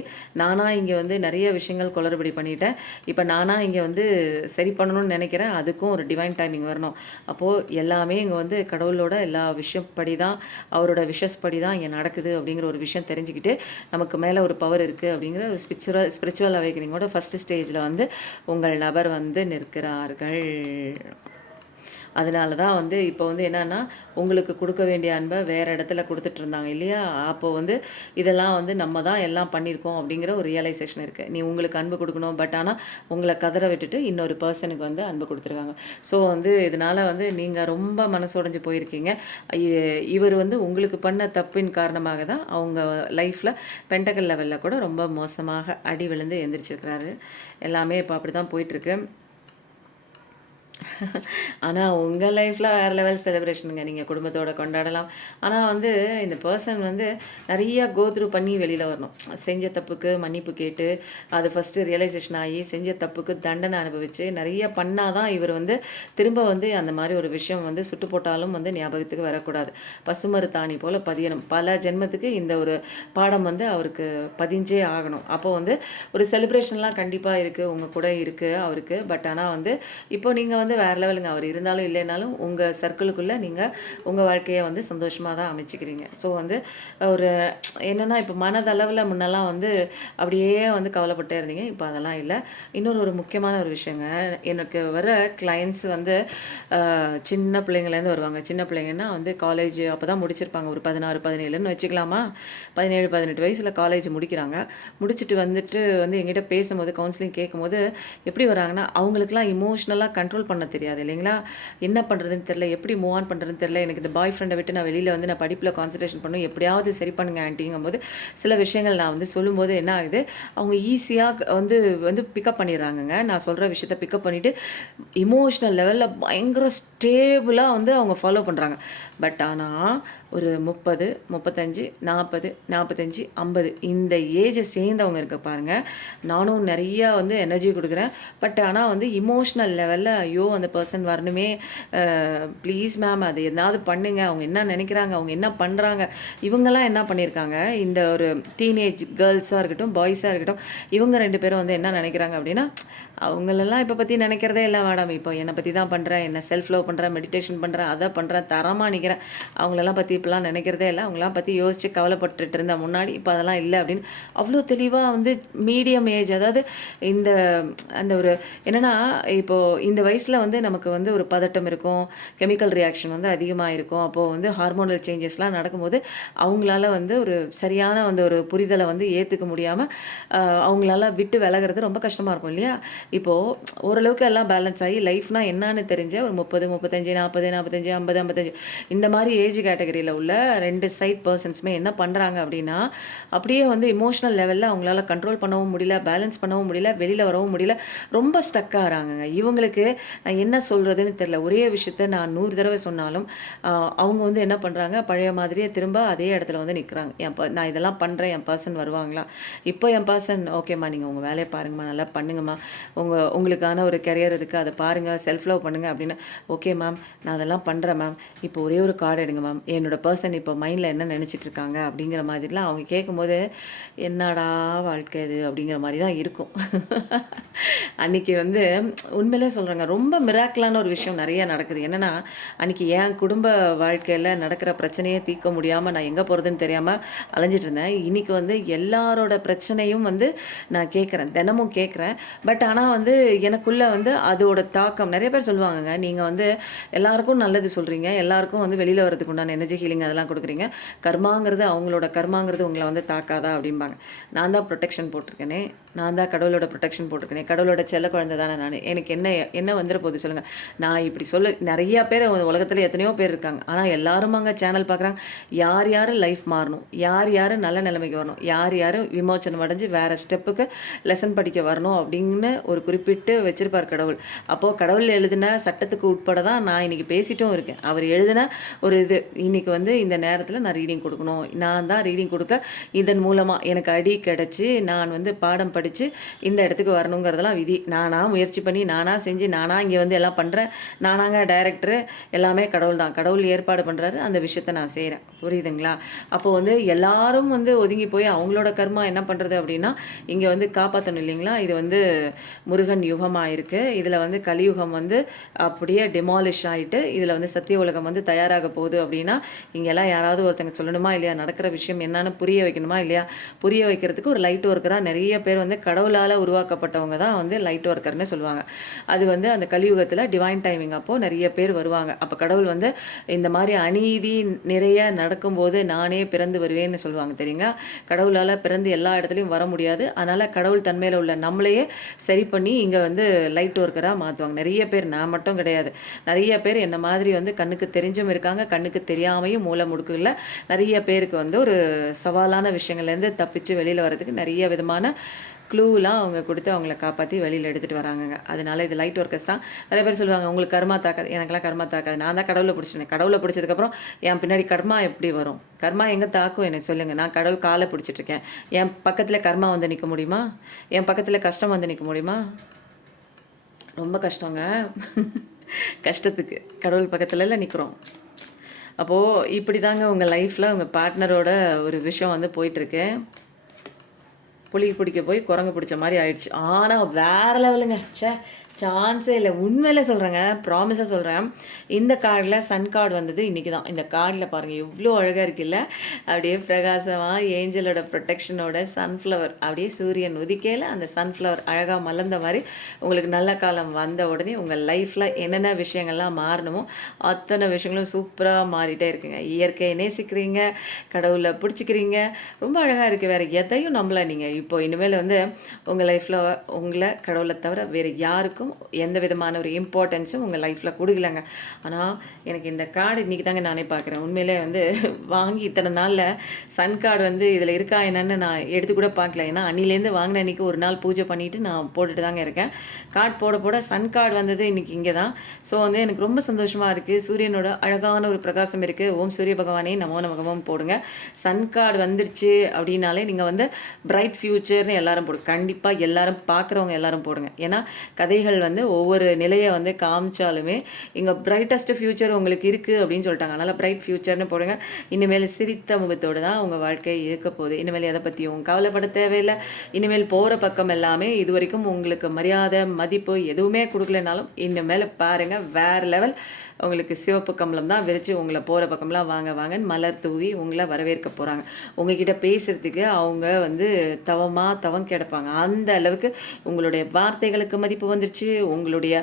நானாக இங்கே வந்து நிறைய விஷயங்கள் குளறுபடி பண்ணிட்டேன், இப்போ நானாக இங்கே வந்து சரி பண்ணணும்னு நினைக்கிறேன், அதுக்கும் ஒரு டிவைன் டைமிங் வரணும். அப்போது எல்லாமே இங்கே வந்து கடவுளோட எல்லா விஷயப்படி தான், அவரோட விஷஸ் படி தான் இங்கே நடக்குது அப்படிங்கிற ஒரு விஷயம் தெரிஞ்சுக்கிட்டு, நமக்கு மேலே ஒரு பவர் இருக்குது அப்படிங்கிற ஒரு ஸ்பிரிச்சுவல் அவேக்கனிங்கோட ஃபஸ்ட்டு ஸ்டேஜில் வந்து உங்கள் நபர் வந்து நிற்கிறார்கள். அதனால தான் வந்து இப்போ வந்து என்னென்னா, உங்களுக்கு கொடுக்க வேண்டிய அன்பை வேறு இடத்துல கொடுத்துட்ருந்தாங்க இல்லையா? அப்போது வந்து இதெல்லாம் வந்து நம்ம தான் எல்லாம் பண்ணியிருக்கோம் அப்படிங்கிற ஒரு ரியலைசேஷன் இருக்குது. நீ உங்களுக்கு அன்பு கொடுக்கணும், பட் ஆனால் உங்களை கதற விட்டுட்டு இன்னொரு பர்சனுக்கு வந்து அன்பு கொடுத்துருக்காங்க. ஸோ வந்து இதனால் வந்து நீங்கள் ரொம்ப மனசுடைஞ்சு போயிருக்கீங்க. இவர் வந்து உங்களுக்கு பண்ண தப்பின் காரணமாக தான் அவங்க லைஃப்பில் பென்டகல் லெவலில் கூட ரொம்ப மோசமாக அடி விழுந்து எந்திரிச்சிருக்கிறாரு. எல்லாமே இப்போ அப்படி தான் போயிட்டுருக்கு. ஆனா, உங்க லைஃப்ல வேற லெவல் செலிப்ரேஷனுங்க. நீங்க குடும்பத்தோட கொண்டாடலாம். ஆனா வந்து, இந்த பெர்சன் வந்து நெறைய கோ த்ரூ பண்ணி வெளில வரணும். செஞ்ச தப்புக்கு மன்னிப்பு கேட்டு, அது ஃபர்ஸ்ட்டு ரியலைசேஷன் ஆயி, செஞ்ச தப்புக்கு தண்டனை அனுபவிச்சு, நெறைய பண்ணா தான் இவர் வந்து திரும்ப வந்து அந்த மாரி ஒரு விஷயம் வந்து சுட்டு போட்டாலும் வந்து ஞாபகத்துக்கு வரக்கூடாது. பசுமரத்தாணி போல பதியணும். பல ஜென்மத்துக்கு இந்த ஒரு பாடம் வந்து அவருக்கு பதிஞ்சே ஆகணும். அப்போ வந்து ஒரு செலிப்ரேஷன்லாம் கண்டிப்பா இருக்கு. உங்க கூட இருக்கு அவருக்கு. பட் ஆனா வந்து, இப்போ நீங்க வந்து வேற லெவலுங்க. அவர் இருந்தாலும் இல்லைனாலும் உங்க சர்க்கிளுக்குள்ள நீங்க உங்க வாழ்க்கைய வந்து சந்தோஷமா தான் அமைச்சுக்கிறீங்க. ஸோ வந்து ஒரு என்னன்னா, இப்போ மனதளவுல முன்னலாம் வந்து அப்படியே வந்து கவலைப்பட்டே இருந்தீங்க. இப்போ அதெல்லாம் இல்ல. இன்னொரு ஒரு முக்கியமான ஒரு விஷயங்க. எனக்கு வர கிளையண்ட்ஸ் வந்து சின்ன பிள்ளைங்கலேருந்து வருவாங்க. சின்ன பிள்ளைங்கன்னா வந்து காலேஜ் அப்பதான் முடிச்சிருப்பாங்க. ஒரு 16, 17ன்னு வச்சுக்கலாமா? 17, 18 வயசுல காலேஜ் முடிக்கிறாங்க. முடிச்சுட்டு வந்துட்டு வந்து என்கிட்ட பேசும்போது, கவுன்சிலிங் கேட்கும்போது எப்படி வராங்கன்னா, அவங்களுக்குலாம் இமோஷனலா கண்ட்ரோல் பண்ண தெரியாது இல்லைங்களா? என்ன பண்ணுறதுன்னு தெரியல, எப்படி மூவ் ஆன் பண்ணுறதுன்னு தெரியல. எனக்கு இந்த பாய் ஃப்ரெண்டை விட்டு நான் வெளியில வந்து நான் படிப்பில கான்சன்ட்ரேஷன் பண்ணணும். எப்படியாவது சரி பண்ணுங்க ஆன்ட்டிங்கும்போது, சில விஷயங்கள் நான் வந்து சொல்லும்போது என்ன ஆகுது, அவங்க ஈஸியா வந்து வந்து பிக்கப் பண்ணிடுறாங்கங்க. நான் சொல்ற விஷயத்த பிக்கப் பண்ணிட்டு, இமோஷனல் லெவல்ல பயங்கர ஸ்டேபிளா வந்து அவங்க ஃபாலோ பண்றாங்க. பட் ஆனா, ஒரு 30, 35, 40, 45, 50 இந்த ஏஜ சேர்ந்தவங்க இருக்க பாருங்க. நானும் நெறையா வந்து எனர்ஜி குடுக்குறேன். பட் ஆனா வந்து இமோஷனல் லெவல்ல ஐயோ! அந்த பெர்சன் வரணுமே, ப்ளீஸ் மேம் அது எதாவது பண்ணுங்க. அவங்க என்ன நெனைக்கிறாங்க? அவங்க என்ன பண்றாங்க? இவங்கலாம் என்ன பண்ணியிருக்காங்க, இந்த ஒரு டீனேஜ் கேர்ள்ஸா இருக்கட்டும், பாய்ஸா இருக்கட்டும், இவங்க 2 பேரும் வந்து என்ன நெனைக்கிறாங்க அப்டின்னா, அவங்களெல்லாம் இப்ப பத்தி நெனைக்கிறதே இல்ல மேடம். இப்போ என்ன பத்தி தான் பண்றேன், என்ன செல்ஃப் லவ் பண்றேன், மெடிடேஷன் பண்றேன், அத பண்றேன், தரமா நிக்கிறேன். அவங்களெல்லாம் பத்தி இப்பலாம் நெனைக்கிறதே இல்ல. அவங்களலாம் பத்தி யோசிச்சு கவலைப்பட்டுட்டு இருந்தேன் முன்னாடி. இப்ப அதெல்லாம் இல்ல அப்டின்னு அவ்ளோ தெளிவா வந்து மீடியம் ஏஜ் அதாவது இந்த அந்த ஒரு என்னன்னா, இப்போ இந்த வயசுல வந்து நமக்கு வந்து ஒரு பதட்டம் இருக்கும். கெமிக்கல் ரியாக்ஷன் வந்து அதிகமா இருக்கும். அப்போ வந்து ஹார்மோனல் சேஞ்சஸ்லாம் நடக்கும்போது, அவங்களால வந்து ஒரு சரியான அந்த ஒரு புரிதல வந்து ஏத்துக்க முடியாம, அ அவங்களால விட்டு விலகுறது ரொம்ப கஷ்டமா இருக்கும் இல்லையா? இப்போ ஓரளவுக்கு எல்லாம் பேலன்ஸ் ஆகி லைஃப்னா என்னான்னு தெரிஞ்ச ஒரு 30, 35, 40, 45, 50, 55 இந்த மாரி ஏஜ் கேட்டகரியில உள்ள 2 சைட் பெர்சன்ஸுமே என்ன பண்றாங்க அப்டின்னா, அப்படியே வந்து எமோஷனல் லெவல்ல அவங்களால கண்ட்ரோல் பண்ணவும் முடியல, பேலன்ஸ் பண்ணவும் முடியல, வெளில வரவும் முடியல. ரொம்ப ஸ்டக் ஆகுறாங்கங்க. இவங்களுக்கு நான் என்ன சொல்றதுன்னு தெரியல. ஒரே விஷயத்த நான் 100 தடவ சொன்னாலும், அ அவங்க வந்து என்ன பண்றாங்க, பழைய மாதிரியே திரும்ப அதே இடத்துல வந்து நிக்கிறாங்க. நான் இதெல்லாம் பண்றேன், என் பெர்சன் வருவாங்களா? இப்போ என் பெர்சன் ஓகேம்மா, நீங்க உங்க வேலைய பாருங்கம்மா, நல்லா பண்ணுங்கம்மா. உங்களுக்கான ஒரு கரியர் இருக்கு. அத பாருங்க, செல்ஃப் லவ் பண்ணுங்க அப்படின்னு. ஓகே மேம், நான் அதெல்லாம் பண்றேன் மேம். இப்போ ஒரே ஒரு கார்ட் எடுங்க மேம். என்னோட பெர்சன் இப்போ மைண்ட்ல என்ன நெனச்சிட்டு இருக்காங்க அப்படிங்கிற மாதிரிலாம் அவங்க கேட்கும்போது, என்னடா வாழ்க்கை இது அப்படிங்கிற மாரி தான் இருக்கும். அன்னைக்கு வந்து உண்மையிலே சொல்றேங்க, ரொம்ப மிராக்கிளான ஒரு விஷயம் நெறைய நடக்குது. என்னன்னா, அன்னைக்கு என் குடும்ப வாழ்க்கையில நடக்கிற பிரச்சனைய தீர்க்க முடியாம நான் எங்க போறதுன்னு தெரியாம அலைஞ்சுட்டு இருந்தேன். இன்னைக்கு வந்து எல்லாரோட பிரச்சனையும் வந்து நான் கேட்குறேன். தினமும் கேட்குறேன். பட் ஆனா வந்து எனக்குள்ள வந்து அதோட தாக்கம் நெறைய பேர் சொல்லுவாங்கங்க, "நீங்க வந்து எல்லாருக்கும் நல்லது சொல்றீங்க. எல்லாருக்கும் வந்து வெளில வரதுக்கு உண்டான எனர்ஜி ஹீலிங் அதெல்லாம் குடுக்குறீங்க. கர்மாங்கிறது அவங்களோட கர்மாங்கிறது உங்கள வந்து தாக்காதா?" அப்படிம்பாங்க. நான் தான் புரொடெக்ஷன் போட்டிருக்கேனே! நான் தான் கடவுளோட புரொடெக்ஷன் போட்டிருக்கேனே! கடவுளோட செல்ல குழந்தை தானே நானு. எனக்கு என்ன என்ன வந்துற போகுது சொல்லுங்க? நான் இப்படி சொல்ல நெறைய பேர் உலகத்துல எத்தனையோ பேர் இருக்காங்க. ஆனா எல்லாரும் அங்க சேனல் பார்க்குறாங்க. யார் யாரு லைஃப் மாறணும்? யார் யாரு நல்ல நிலைமைக்கு வரணும்? யார் யாரு விமோச்சனம் அடைஞ்சு வேற ஸ்டெப்புக்கு லெசன் படிக்க வரணும் அப்படின்னு ஒரு குறிப்பிட்டு வச்சிருப்பார் கடவுள். அப்போ கடவுள் எழுதின சட்டத்துக்கு உட்பட தான் நான் இன்னைக்கு பேசிட்டும் இருக்கேன். அவர் எழுதின ஒரு இது இன்னைக்கு வந்து இந்த நேரத்துல நான் ரீடிங் குடுக்கணும். நான் தான் ரீடிங் குடுக்க இதன் மூலமா எனக்கு அடி கிடைச்சு, நான் வந்து பாடம் படிச்சு இந்த இடத்துக்கு வரணுங்கிறதெல்லாம் விதி. நானா முயற்சி பண்ணி, நானா செஞ்சு, நானா இங்க வந்து எல்லாம் பண்றேன். நானாங்க டைரக்டரு. எல்லாமே கடவுள் தான். கடவுள் ஏற்பாடு பண்றாரு. அந்த விஷயத்த நான் செய்றேன். புரியுதுங்களா? அப்போ வந்து எல்லாரும் வந்து ஒதுங்கி போய் அவங்களோட கர்மா என்ன பண்றது அப்படின்னா, இங்க வந்து காப்பாத்தணும் இல்லைங்களா? இது வந்து முருகன் யுகமா இருக்கு. இதுல வந்து கலியுகம் வந்து அப்படியே டெமாலிஷ் ஆயிட்டு, இதுல வந்து சத்திய உலகம் வந்து தயாராக போகுது அப்படின்னா, இங்கெல்லாம் யாராவது ஒருத்தங்க சொல்லணுமா இல்லையா? நடக்கிற விஷயம் என்னன்னு புரிய வைக்கணுமா இல்லையா? புரிய வைக்கிறதுக்கு ஒரு லைட் ஒர்க்கரா நெறைய பேர் வந்து கடவுளால உருவாக்கப்பட்டவங்க தான் வந்து லைட் ஒர்க்கர்ன்னு சொல்லுவாங்க. அது வந்து அந்த கலியுகத்துல டிவைன் டைமிங் அப்போ நெறைய பேர் வருவாங்க. அப்ப கடவுள் வந்து இந்த மாரி அநீதி நிறைய நடக்கும்போது நானே பிறந்து வருவேன்னு சொல்லுவாங்க தெரியுங்களா? கடவுளால பிறந்து எல்லா இடத்துலயும் வர முடியாது. அதனால கடவுள் தன்மையில உள்ள நம்மளையே சரி பண்ணி இங்க வந்து லைட் ஒர்க்கரா மாத்துவாங்க. நெறைய பேர் நான் மட்டும் கிடையாது. நெறைய பேர் என்ன மாதிரி வந்து கண்ணுக்கு தெரிஞ்சும் இருக்காங்க. கண்ணுக்கு தெரியாமயும் மூல முடுக்குகள்ல நெறைய பேருக்கு வந்து ஒரு சவாலான விஷயங்கள்லேருந்து தப்பிச்சு வெளியில வரதுக்கு நெறைய விதமான க்ளூலாம் அவங்க கொடுத்து அவங்கள காப்பாற்றி வெளியில் எடுத்துகிட்டு வராங்கங்க. அதனால இது லைட் ஒர்க்கர்ஸ் தான். நிறைய பேர் சொல்லுவாங்க உங்களுக்கு கர்மா தாக்காது. எனக்கெல்லாம் கர்மா தாக்காது. நான் தான் கடவுளை பிடிச்சிட்டேன். கடவுளை பிடிச்சதுக்கப்புறம் என் பின்னாடி கர்மா எப்படி வரும்? கர்மா எங்கே தாக்கும் எனக்கு சொல்லுங்கள். நான் கடவுள் காலை பிடிச்சிட்ருக்கேன். என் பக்கத்தில் கர்மா வந்து நிற்க முடியுமா? என் பக்கத்தில் கஷ்டம் வந்து நிற்க முடியுமா? ரொம்ப கஷ்டங்க. கஷ்டத்துக்கு கடவுள் பக்கத்துலலாம் நிற்கிறோம். அப்போது இப்படி தாங்க உங்கள் லைஃப்பில் உங்கள் பார்ட்னரோட ஒரு விஷயம் வந்து போயிட்டுருக்கு. புளி பிடிக்க போய் குரங்கு பிடிச்ச மாதிரி ஆயிடுச்சு. ஆனால் வேறு லெவலுங்க. சான்ஸே இல்லை. உண்மையிலே சொல்கிறேங்க, ப்ராமிஸாக சொல்கிறேன். இந்த கார்டில் சன் கார்டு வந்தது இன்றைக்கி தான். இந்த கார்டில் பாருங்கள் எவ்வளோ அழகாக இருக்குல்ல. அப்படியே பிரகாசமாக ஏஞ்சலோட ப்ரொடெக்ஷனோட சன்ஃப்ளவர் அப்படியே சூரியன் உதிக்கையில் அந்த சன்ஃப்ளவர் அழகாக மலர்ந்த மாதிரி உங்களுக்கு நல்ல காலம் வந்த உடனே உங்கள் லைஃப்பில் என்னென்ன விஷயங்கள்லாம் மாறணுமோ அத்தனை விஷயங்களும் சூப்பராக மாறிட்டே இருக்குங்க. இயற்கையை நேசிக்கிறீங்க, கடவுளை பிடிச்சிக்கிறீங்க, ரொம்ப அழகாக இருக்குது. வேறு எதையும் நம்பல நீங்கள். இப்போ இனிமேல் வந்து உங்கள் லைஃப்பில் உங்களை கடவுளை தவிர வேறு யாருக்கும் எந்த விதமான ஒரு இம்பார்ட்டன்ஸும் உங்கள் லைஃப்பில் கொடுக்கலங்க. ஆனால் எனக்கு இந்த கார்டு இன்றைக்கி தாங்க நானே பார்க்குறேன். உண்மையிலே வந்து வாங்கி இத்தனை நாளில் சன் கார்டு வந்து இதில் இருக்கா என்னன்னு நான் எடுத்து கூட பார்க்கல. ஏன்னா அன்னிலேருந்து வாங்கின அன்றைக்கி ஒரு நாள் பூஜை பண்ணிவிட்டு நான் போட்டுட்டு தாங்க இருக்கேன். கார்டு போட போட சன் கார்டு வந்தது இன்றைக்கி இங்கே தான். ஸோ வந்து எனக்கு ரொம்ப சந்தோஷமாக இருக்குது. சூரியனோட அழகான ஒரு பிரகாசம் இருக்குது. ஓம் சூரிய பகவானே நமோ நமகமும் போடுங்க. சன் கார்டு வந்துருச்சு அப்படின்னாலே நீங்கள் வந்து பிரைட் ஃப்யூச்சர்னு எல்லாரும் போடுங்க. கண்டிப்பாக எல்லாரும் பார்க்குறவங்க எல்லாரும் போடுங்க. ஏன்னா கதைகள் வந்து ஒவ்வொரு நிலையை வந்து காமிச்சாலுமே இங்கே பிரைட்டஸ்ட் ஃப்யூச்சர் உங்களுக்கு இருக்குது அப்படின்னு சொல்லிட்டாங்க. அதனால் பிரைட் ஃப்யூச்சர்னு போடுங்க. இனிமேல் சிரித்த முகத்தோடு தான் உங்கள் வாழ்க்கை இருக்க போகுது. இனிமேல் எதை பற்றியும் கவலைப்பட தேவையில்லை. இனிமேல் போகிற பக்கம் எல்லாமே இது வரைக்கும் உங்களுக்கு மரியாதை மதிப்பு எதுவுமே கொடுக்கலனாலும் இனிமேல் பாருங்கள் வேறு லெவல். உங்களுக்கு சிவப்பு கம்பளம் தான் விரித்து உங்களை போகிற பக்கம்லாம் வாங்க வாங்கன்னு மலர் தூவி உங்களை வரவேற்க போகிறாங்க. உங்ககிட்ட பேசுகிறதுக்கு அவங்க வந்து தவம் கிடப்பாங்க. அந்த அளவுக்கு உங்களுடைய வார்த்தைகளுக்கு மதிப்பு வந்துருச்சு, உங்களுடைய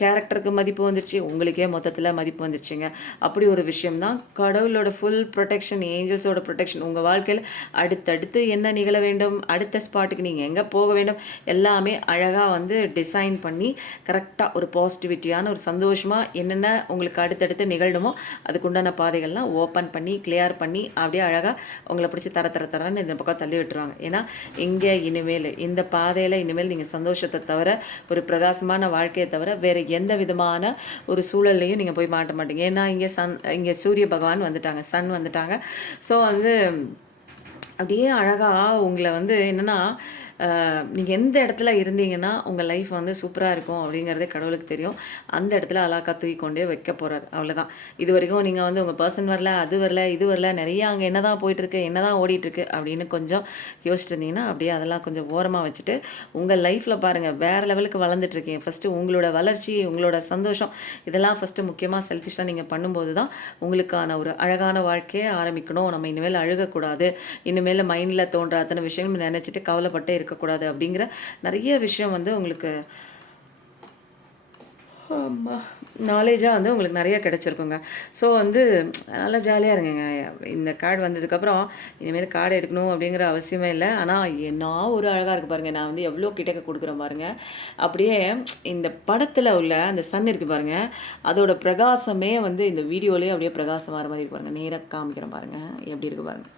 கேரக்டருக்கு மதிப்பு வந்துருச்சு, உங்களுக்கே மொத்தத்தில் மதிப்பு வந்துருச்சுங்க. அப்படி ஒரு விஷயம் தான் கடவுளோட ஃபுல் ப்ரொடெக்ஷன், ஏஞ்சல்ஸோட ப்ரொடெக்ஷன். உங்கள் வாழ்க்கையில் அடுத்தடுத்து என்ன நிகழ வேண்டும், அடுத்த ஸ்பாட்டுக்கு நீங்கள் எங்கே போக வேண்டும் எல்லாமே அழகாக வந்து டிசைன் பண்ணி கரெக்டாக ஒரு பாசிட்டிவிட்டியான ஒரு சந்தோஷமாக என்னென்ன உங்களுக்கு அடுத்தடுத்து நிகழணுமோ அதுக்குண்டான பாதைகள்லாம் ஓப்பன் பண்ணி கிளியர் பண்ணி அப்படியே அழகாக உங்களை பிடிச்சி தரன்னு இந்த பக்கம் தள்ளி விட்டுருவாங்க. ஏன்னா இங்கே இனிமேல் இந்த பாதையில் இனிமேல் நீங்கள் சந்தோஷத்தை தவிர ஒரு பிரகாசமான வாழ்க்கையை தவிர வேறு எந்த விதமான ஒரு சூழல்லையும் நீங்கள் போய் மாட்ட மாட்டீங்க. ஏன்னா இங்கே சூரிய பகவான் வந்துட்டாங்க, சன் வந்துட்டாங்க. ஸோ வந்து அப்படியே அழகாக உங்களை வந்து என்னென்னா நீங்கள் எந்த இடத்துல இருந்தீங்கன்னா உங்கள் லைஃப் வந்து சூப்பராக இருக்கும் அப்படிங்கிறதே கடவுளுக்கு தெரியும். அந்த இடத்துல அழகா தூக்கி கொண்டே வைக்க போகிறார். அவ்வளோதான். இது வரைக்கும் நீங்கள் வந்து உங்கள் பர்சன் வரல, அது வரல, இது வரல, நிறைய அங்கே என்ன தான் போயிட்டுருக்கு, என்ன தான் ஓடிட்டுருக்கு அப்படின்னு கொஞ்சம் யோசிச்சுட்டு இருந்தீங்கன்னா அப்படியே அதெல்லாம் கொஞ்சம் ஓரமாக வச்சுட்டு உங்கள் லைஃப்பில் பாருங்கள் வேறு லெவலுக்கு வளர்ந்துட்டுருக்கீங்க. ஃபஸ்ட்டு உங்களோட வளர்ச்சி, உங்களோட சந்தோஷம் இதெல்லாம் ஃபஸ்ட்டு முக்கியமாக செல்ஃபிஷாக நீங்கள் பண்ணும்போது தான் உங்களுக்கான ஒரு அழகான வாழ்க்கையை ஆரம்பிக்கணும். நம்ம இனிமேல் அழுகக்கூடாது, இனிமேல் மைண்டில் தோன்ற அத்தனை விஷயங்கள் நினச்சிட்டு கவலைப்பட்டே இருக்கக்கூடாது அப்படிங்கிற நிறைய விஷயம் வந்து உங்களுக்கு நாலேஜாக வந்து உங்களுக்கு நிறையா கிடச்சிருக்குங்க. ஸோ வந்து நல்லா ஜாலியாக இருங்கங்க. இந்த கார்டு வந்ததுக்கப்புறம் இனிமேல் கார்டு எடுக்கணும் அப்படிங்கிற அவசியமே இல்லை. ஆனால் என்ன ஒரு அழகாக இருக்குது பாருங்கள். நான் வந்து எவ்வளோ கிட்டக்க கொடுக்குறேன் பாருங்கள். அப்படியே இந்த படத்தில் உள்ள அந்த சன் இருக்குது பாருங்கள், அதோட பிரகாசமே வந்து இந்த வீடியோலேயே அப்படியே பிரகாசம் வர மாதிரி பாருங்கள். நேராக காமிக்கிறேன் பாருங்கள் எப்படி இருக்குது பாருங்கள்.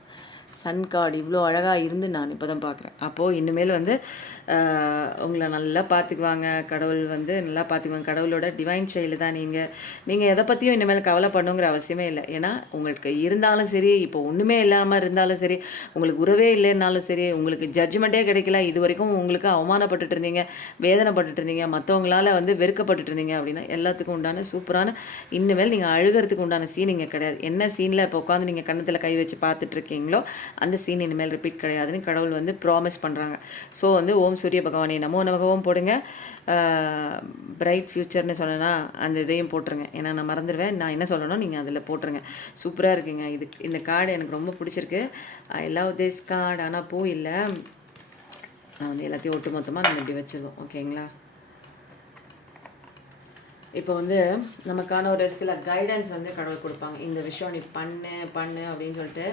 சன் கார்டு இவ்வளோ அழகாக இருந்து நான் இப்போ தான் பார்க்குறேன். அப்போது இனிமேல் வந்து உங்களை நல்லா பார்த்துக்குவாங்க கடவுள், வந்து நல்லா பார்த்துக்குவாங்க. கடவுளோட டிவைன் சைல்டு தான் நீங்கள் எதை பற்றியும் இனிமேல் கவலைப்படணுங்கிற அவசியமே இல்லை. ஏன்னா உங்களுக்கு இருந்தாலும் சரி, இப்போ ஒன்றுமே இல்லாமல் இருந்தாலும் சரி, உங்களுக்கு உறவே இல்லைன்னாலும் சரி, உங்களுக்கு ஜட்ஜ்மெண்ட்டே கிடைக்கல, இது வரைக்கும் உங்களுக்கு அவமானப்பட்டுட்டு இருந்தீங்க, வேதனைப்பட்டுட்டு இருந்தீங்க, மற்றவங்களால் வந்து வெறுக்கப்பட்டுட்டு இருந்தீங்க அப்படின்னா எல்லாத்துக்கும் உண்டான சூப்பரான இனிமேல் நீங்கள் அழுகிறதுக்கு உண்டான சீன் இங்கே கிடையாது. என்ன சீனில் இப்போ உட்காந்து நீங்கள் கண்ணத்தில் கை வச்சு பார்த்துட்டு இருக்கீங்களோ அந்த சீன் இனிமேல் ரிப்பீட் கிடையாதுன்னு கடவுள் வந்து ப்ராமிஸ் பண்ணுறாங்க. ஸோ வந்து ஓம் சூரிய பகவானே நமோ நமகவும் போடுங்க. பிரைட் ஃப்யூச்சர்னு சொன்னேன்னா அந்த இதையும் போட்டுருங்க. ஏன்னா நான் மறந்துடுவேன். நான் என்ன சொல்லணும் நீங்கள் அதில் போட்டுருங்க. சூப்பராக இருக்குங்க. இந்த கார்டு எனக்கு ரொம்ப பிடிச்சிருக்கு. I love this card. ஆனால் பூ இல்லை, நான் வந்து எல்லாத்தையும் ஒட்டு மொத்தமாக நம்ம இப்படி வச்சுருவோம். ஓகேங்களா? இப்போ வந்து நமக்கான ஒரு சில கைடன்ஸ் வந்து கடவுள் கொடுப்பாங்க. இந்த விஷயம் நீ பண்ணு அப்படின்னு சொல்லிட்டு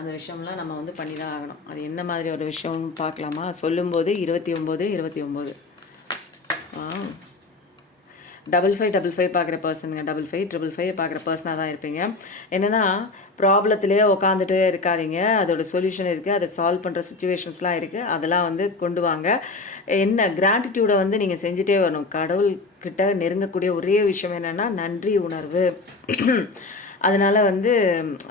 அந்த விஷயம்லாம் நம்ம வந்து பண்ணி தான் ஆகணும். அது என்ன மாதிரி ஒரு விஷயம்னு பார்க்கலாமா? சொல்லும்போது 29 5555 பார்க்குற பர்சனுங்க, 5555 பார்க்குற பர்சனாக தான் இருப்பீங்க. என்னென்னா ப்ராப்ளத்திலே உட்காந்துட்டே இருக்காதீங்க, அதோட சொல்யூஷன் இருக்குது, அதை சால்வ் பண்ணுற சுச்சுவேஷன்ஸ்லாம் இருக்குது, அதெல்லாம் வந்து கொண்டு வாங்க. என்ன கிராட்டிடியூடை வந்து நீங்கள் செஞ்சுட்டே வரணும். கடவுள்கிட்ட நெருங்கக்கூடிய ஒரே விஷயம் என்னென்னா நன்றி உணர்வு. அதனால் வந்து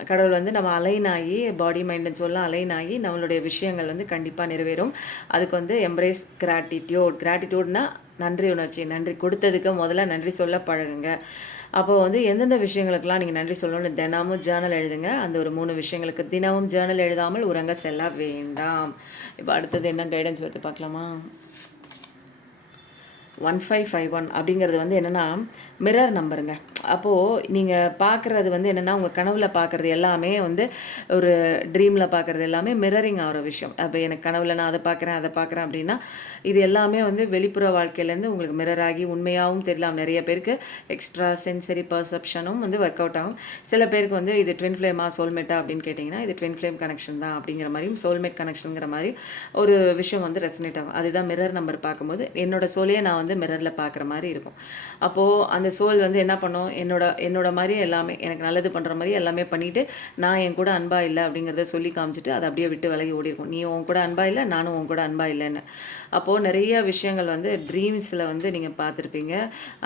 கடவுள் வந்து நம்ம அலைன் ஆகி பாடி மைண்ட் அண்ட் சோல்லாம் அலைன் ஆகி நம்மளுடைய விஷயங்கள் வந்து கண்டிப்பாக நிறைவேறும். அதுக்கு வந்து எம்ப்ரேஸ் கிராட்டிடியூட்னா நன்றி உணர்ச்சி. நன்றி கொடுத்ததுக்கு முதல்ல நன்றி சொல்ல பழகுங்க. அப்போ வந்து எந்தெந்த விஷயங்களுக்கெல்லாம் நீங்கள் நன்றி சொல்லணும்னு தினமும் ஜேர்னல் எழுதுங்க. அந்த ஒரு 3 விஷயங்களுக்கு தினமும் ஜேர்னல் எழுதாமல் உறங்க செல்ல வேண்டாம். இப்போ அடுத்தது என்ன கைடன்ஸ் வருது பார்க்கலாமா? 1551 அப்படிங்கிறது வந்து என்னென்னா மிரர் நம்பருங்க. அப்போது நீங்கள் பார்க்குறது வந்து என்னென்னா உங்கள் கனவில் பார்க்குறது எல்லாமே வந்து ஒரு ட்ரீமில் பார்க்குறது எல்லாமே மிரரிங் ஆகிற விஷயம். அப்போ எனக்கு கனவில் நான் அதை பார்க்குறேன் அப்படின்னா இது எல்லாமே வந்து வெளிப்புற வாழ்க்கையிலேருந்து உங்களுக்கு மிரர் ஆகி உண்மையாகவும் தெரியலாம். நிறைய பேருக்கு எக்ஸ்ட்ரா சென்சரி பர்செப்ஷனும் வந்து ஒர்க் அவுட் ஆகும். சில பேருக்கு வந்து இது ட்வின் ஃப்ளேமா சோல்மேட்டா அப்படின்னு கேட்டிங்கன்னா இது ட்வின் ஃப்ளேம் கனெக்ஷன் தான் அப்படிங்கிற மாதிரியும் சோல்மேட் கனெக்ஷனுங்கிற மாதிரி ஒரு விஷயம் வந்து ரெசனேட் ஆகும். அதுதான் மிரர் நம்பர் பார்க்கும்போது என்னோட சோலையே நான் வந்து மிரரில் பார்க்குற மாதிரி இருக்கும். அப்போது அந்த சோல் வந்து என்ன பண்ணும், என்னோட மாதிரி எல்லாமே எனக்கு நல்லது பண்ணுற மாதிரி எல்லாமே பண்ணிவிட்டு நான் என் கூட அன்பா இல்லை அப்படிங்கிறத சொல்லி காமிச்சிட்டு அதை அப்படியே விட்டு விலகி ஓடிருக்கும். நீ உன் கூட அன்பா இல்லை, நானும் உன் கூட அன்பா இல்லைன்னு. அப்போது நிறைய விஷயங்கள் வந்து ட்ரீம்ஸில் வந்து நீங்கள் பார்த்துருப்பீங்க.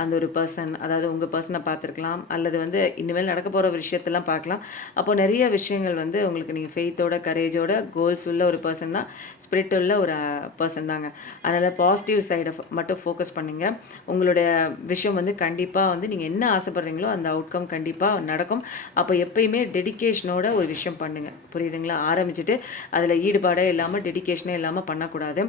அந்த ஒரு பர்சன், அதாவது உங்கள் பர்சனை பார்த்துருக்கலாம், அல்லது வந்து இனிமேல் நடக்க போகிற விஷயத்தெல்லாம் பார்க்கலாம். அப்போது நிறைய விஷயங்கள் வந்து உங்களுக்கு நீங்கள் ஃபெய்த்தோட கரேஜோட கோல்ஸ் உள்ள ஒரு பர்சன் தான், ஸ்பிரிட் உள்ள ஒரு பர்சன் தாங்க. அதனால் பாசிட்டிவ் சைடை மட்டும் ஃபோக்கஸ் பண்ணுங்க. உங்களுடைய விஷயம் வந்து கண்டிப்பாக வந்து நீங்கள் என்ன ஆசைப்படுறீங்களோ அந்த அவுட்கம் கண்டிப்பாக நடக்கும். அப்போ எப்பயுமே டெடிக்கேஷனோட ஒரு விஷயம் பண்ணுங்கள், புரியுதுங்களா? ஆரம்பிச்சுட்டு அதில் ஈடுபாடே இல்லாமல் டெடிக்கேஷனே இல்லாமல் பண்ணக்கூடாது.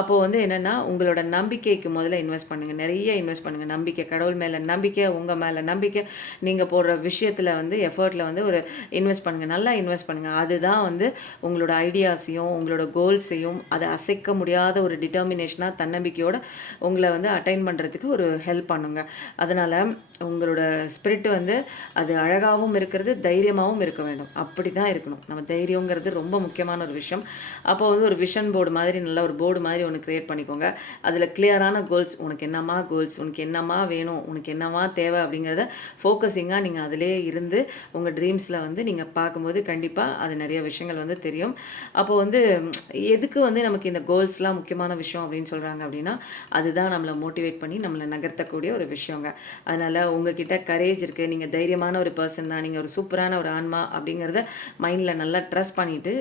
அப்போது வந்து என்னென்னா உங்களோட நம்பிக்கைக்கு முதல்ல இன்வெஸ்ட் பண்ணுங்கள், நிறைய இன்வெஸ்ட் பண்ணுங்கள். நம்பிக்கை, கடவுள் மேலே நம்பிக்கை, உங்கள் மேலே நம்பிக்கை, நீங்கள் போடுற விஷயத்தில் வந்து எஃபர்ட்டில் வந்து ஒரு இன்வெஸ்ட் பண்ணுங்கள், நல்லா இன்வெஸ்ட் பண்ணுங்கள். அதுதான் வந்து உங்களோட ஐடியாஸையும் உங்களோட கோல்ஸையும் அதை அசைக்க முடியாத ஒரு டிட்டர்மினேஷனாக தன்னம்பிக்கையோட உங்களை வந்து அட்டைன் பண்ணுறதுக்கு ஒரு ஹெல்ப் பண்ணுங்க. அதனால் உங்களோட ஸ்பிரிட் வந்து அது அழகாகவும் இருக்கிறது, தைரியமாகவும் இருக்க வேண்டும். அப்படி தான் இருக்கணும். நம்ம தைரியங்கிறது ரொம்ப முக்கியமான ஒரு விஷயம். அப்போ வந்து ஒரு விஷன் போர்டு மாதிரி, நல்ல ஒரு போர்டு மாதிரி ஒன்று க்ரியேட் பண்ணிக்கோங்க. அதில் கிளியரான கோல்ஸ், உனக்கு என்னம்மா கோல்ஸ், உனக்கு என்னம்மா வேணும், உனக்கு என்னம்மா தேவை அப்படிங்கிறத ஃபோக்கஸிங்காக நீங்கள் அதிலே இருந்து உங்கள் ட்ரீம்ஸில் வந்து நீங்கள் பார்க்கும்போது கண்டிப்பாக அது நிறைய விஷயங்கள் வந்து தெரியும். அப்போது வந்து எதுக்கு வந்து நமக்கு இந்த கோல்ஸ்லாம் முக்கியமான விஷயம் அப்படின்னு சொல்கிறாங்க அப்படின்னா அதுதான் நம்மளை மோட்டிவேட் பண்ணி நம்மளை நகர்த்தக்கூடிய ஒரு விஷயங்க. அதனால் உங்ககிட்ட கரேஜ் இருக்குது, நீங்கள் தைரியமான ஒரு பர்சன் தான், நீங்கள் ஒரு சூப்பரான ஒரு ஆன்மா அப்படிங்கிறத மைண்டில் நல்லா ட்ரஸ்ட் பண்ணிவிட்டு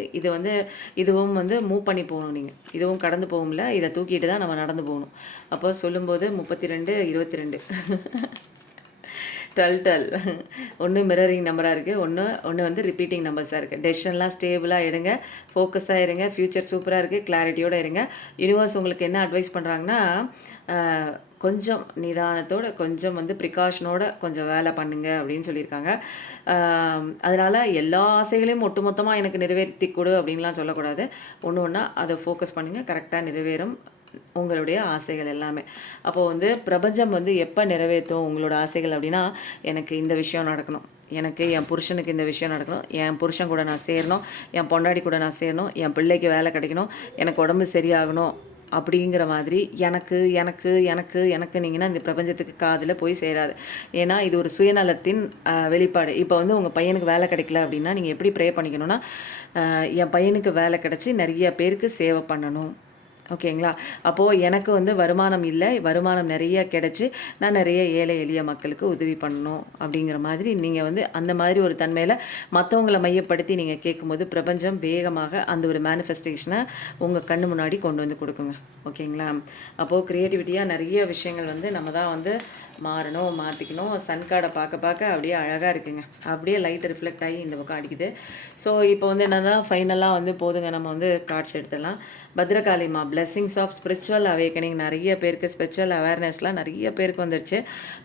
இதுவும் வந்து மூவ் பண்ணி போகணும். நீங்கள் இதுவும் கடந்து போகும்ல, இதை தூக்கிட்டு தான் நம்ம நடந்து போகணும். அப்போ சொல்லும்போது 32 22 12 ஒன்று மிரரிங் நம்பராக இருக்குது, ஒன்று வந்து ரிப்பீட்டிங் நம்பர்ஸாக இருக்குது. டெசிஷன்லாம் ஸ்டேபிளாக எடுங்க, ஃபோக்கஸாக இருங்க, ஃப்யூச்சர் சூப்பராக இருக்குது, கிளாரிட்டியோடு இருங்க. யூனிவர்ஸ் உங்களுக்கு என்ன அட்வைஸ் பண்ணுறாங்கன்னா கொஞ்சம் நிதானத்தோடு, கொஞ்சம் வந்து ப்ரிகாஷனோட கொஞ்சம் வேலை பண்ணுங்க அப்படின்னு சொல்லியிருக்காங்க. அதனால் எல்லா ஆசைகளையும் ஒட்டுமொத்தமாக எனக்கு நிறைவேற்றி கொடு அப்படின்லாம் சொல்லக்கூடாது. ஒன்று ஒன்றா அதை ஃபோக்கஸ் பண்ணுங்கள், கரெக்டாக நிறைவேறும் உங்களுடைய ஆசைகள் எல்லாமே. அப்போது வந்து பிரபஞ்சம் வந்து எப்போ நிறைவேற்றும் உங்களோட ஆசைகள் அப்படின்னா எனக்கு இந்த விஷயம் நடக்கணும், எனக்கு என் புருஷனுக்கு இந்த விஷயம் நடக்கணும், என் புருஷன் கூட நான் சேரணும், என் பொண்டாடி கூட நான் சேரணும், என் பிள்ளைக்கு வேலை கிடைக்கணும், எனக்கு உடம்பு சரியாகணும் அப்படிங்கிற மாதிரி எனக்கு எனக்கு எனக்கு எனக்குனீங்கன்னா இந்த பிரபஞ்சத்துக்கு காதில் போய் சேராது. ஏன்னா இது ஒரு சுயநலத்தின் வெளிப்பாடு. இப்போ வந்து உங்கள் பையனுக்கு வேலை கிடைக்கல அப்படின்னா நீங்கள் எப்படி ப்ரே பண்ணிக்கணும்னா என் பையனுக்கு வேலை கிடச்சி நிறைய பேருக்கு சேவை பண்ணணும், ஓகேங்களா? அப்போது எனக்கு வந்து வருமானம் இல்லை, வருமானம் நிறைய கிடச்சி நான் நிறைய ஏழை எளிய மக்களுக்கு உதவி பண்ணணும் அப்படிங்கிற மாதிரி நீங்கள் வந்து அந்த மாதிரி ஒரு தன்மையில் மற்றவங்களை மையப்படுத்தி நீங்கள் கேட்கும்போது பிரபஞ்சம் வேகமாக அந்த ஒரு மேனிஃபெஸ்டேஷனை உங்கள் கண்ணு முன்னாடி கொண்டு வந்து கொடுக்குங்க, ஓகேங்களா? அப்போது க்ரியேட்டிவிட்டியாக நிறைய விஷயங்கள் வந்து நம்ம தான் வந்து மாறணும், மாற்றிக்கணும். சன் கார்டை பார்க்க அப்படியே அழகாக இருக்குங்க, அப்படியே லைட் ரிஃப்ளெக்ட் ஆகி இந்த பக்கம் அடிக்குது. ஸோ இப்போ வந்து என்னென்னா ஃபைனலாக வந்து போதுங்க, நம்ம வந்து கார்ட்ஸ் எடுத்துடலாம். பத்ரகாளிமா பிளெஸிங்ஸ் ஆஃப் ஸ்பிரிச்சுவல் அவேக்கனிங். நிறைய பேருக்கு ஸ்பிரிச்சுவல் அவேர்னஸ்லாம் நிறைய பேருக்கு வந்துடுச்சு.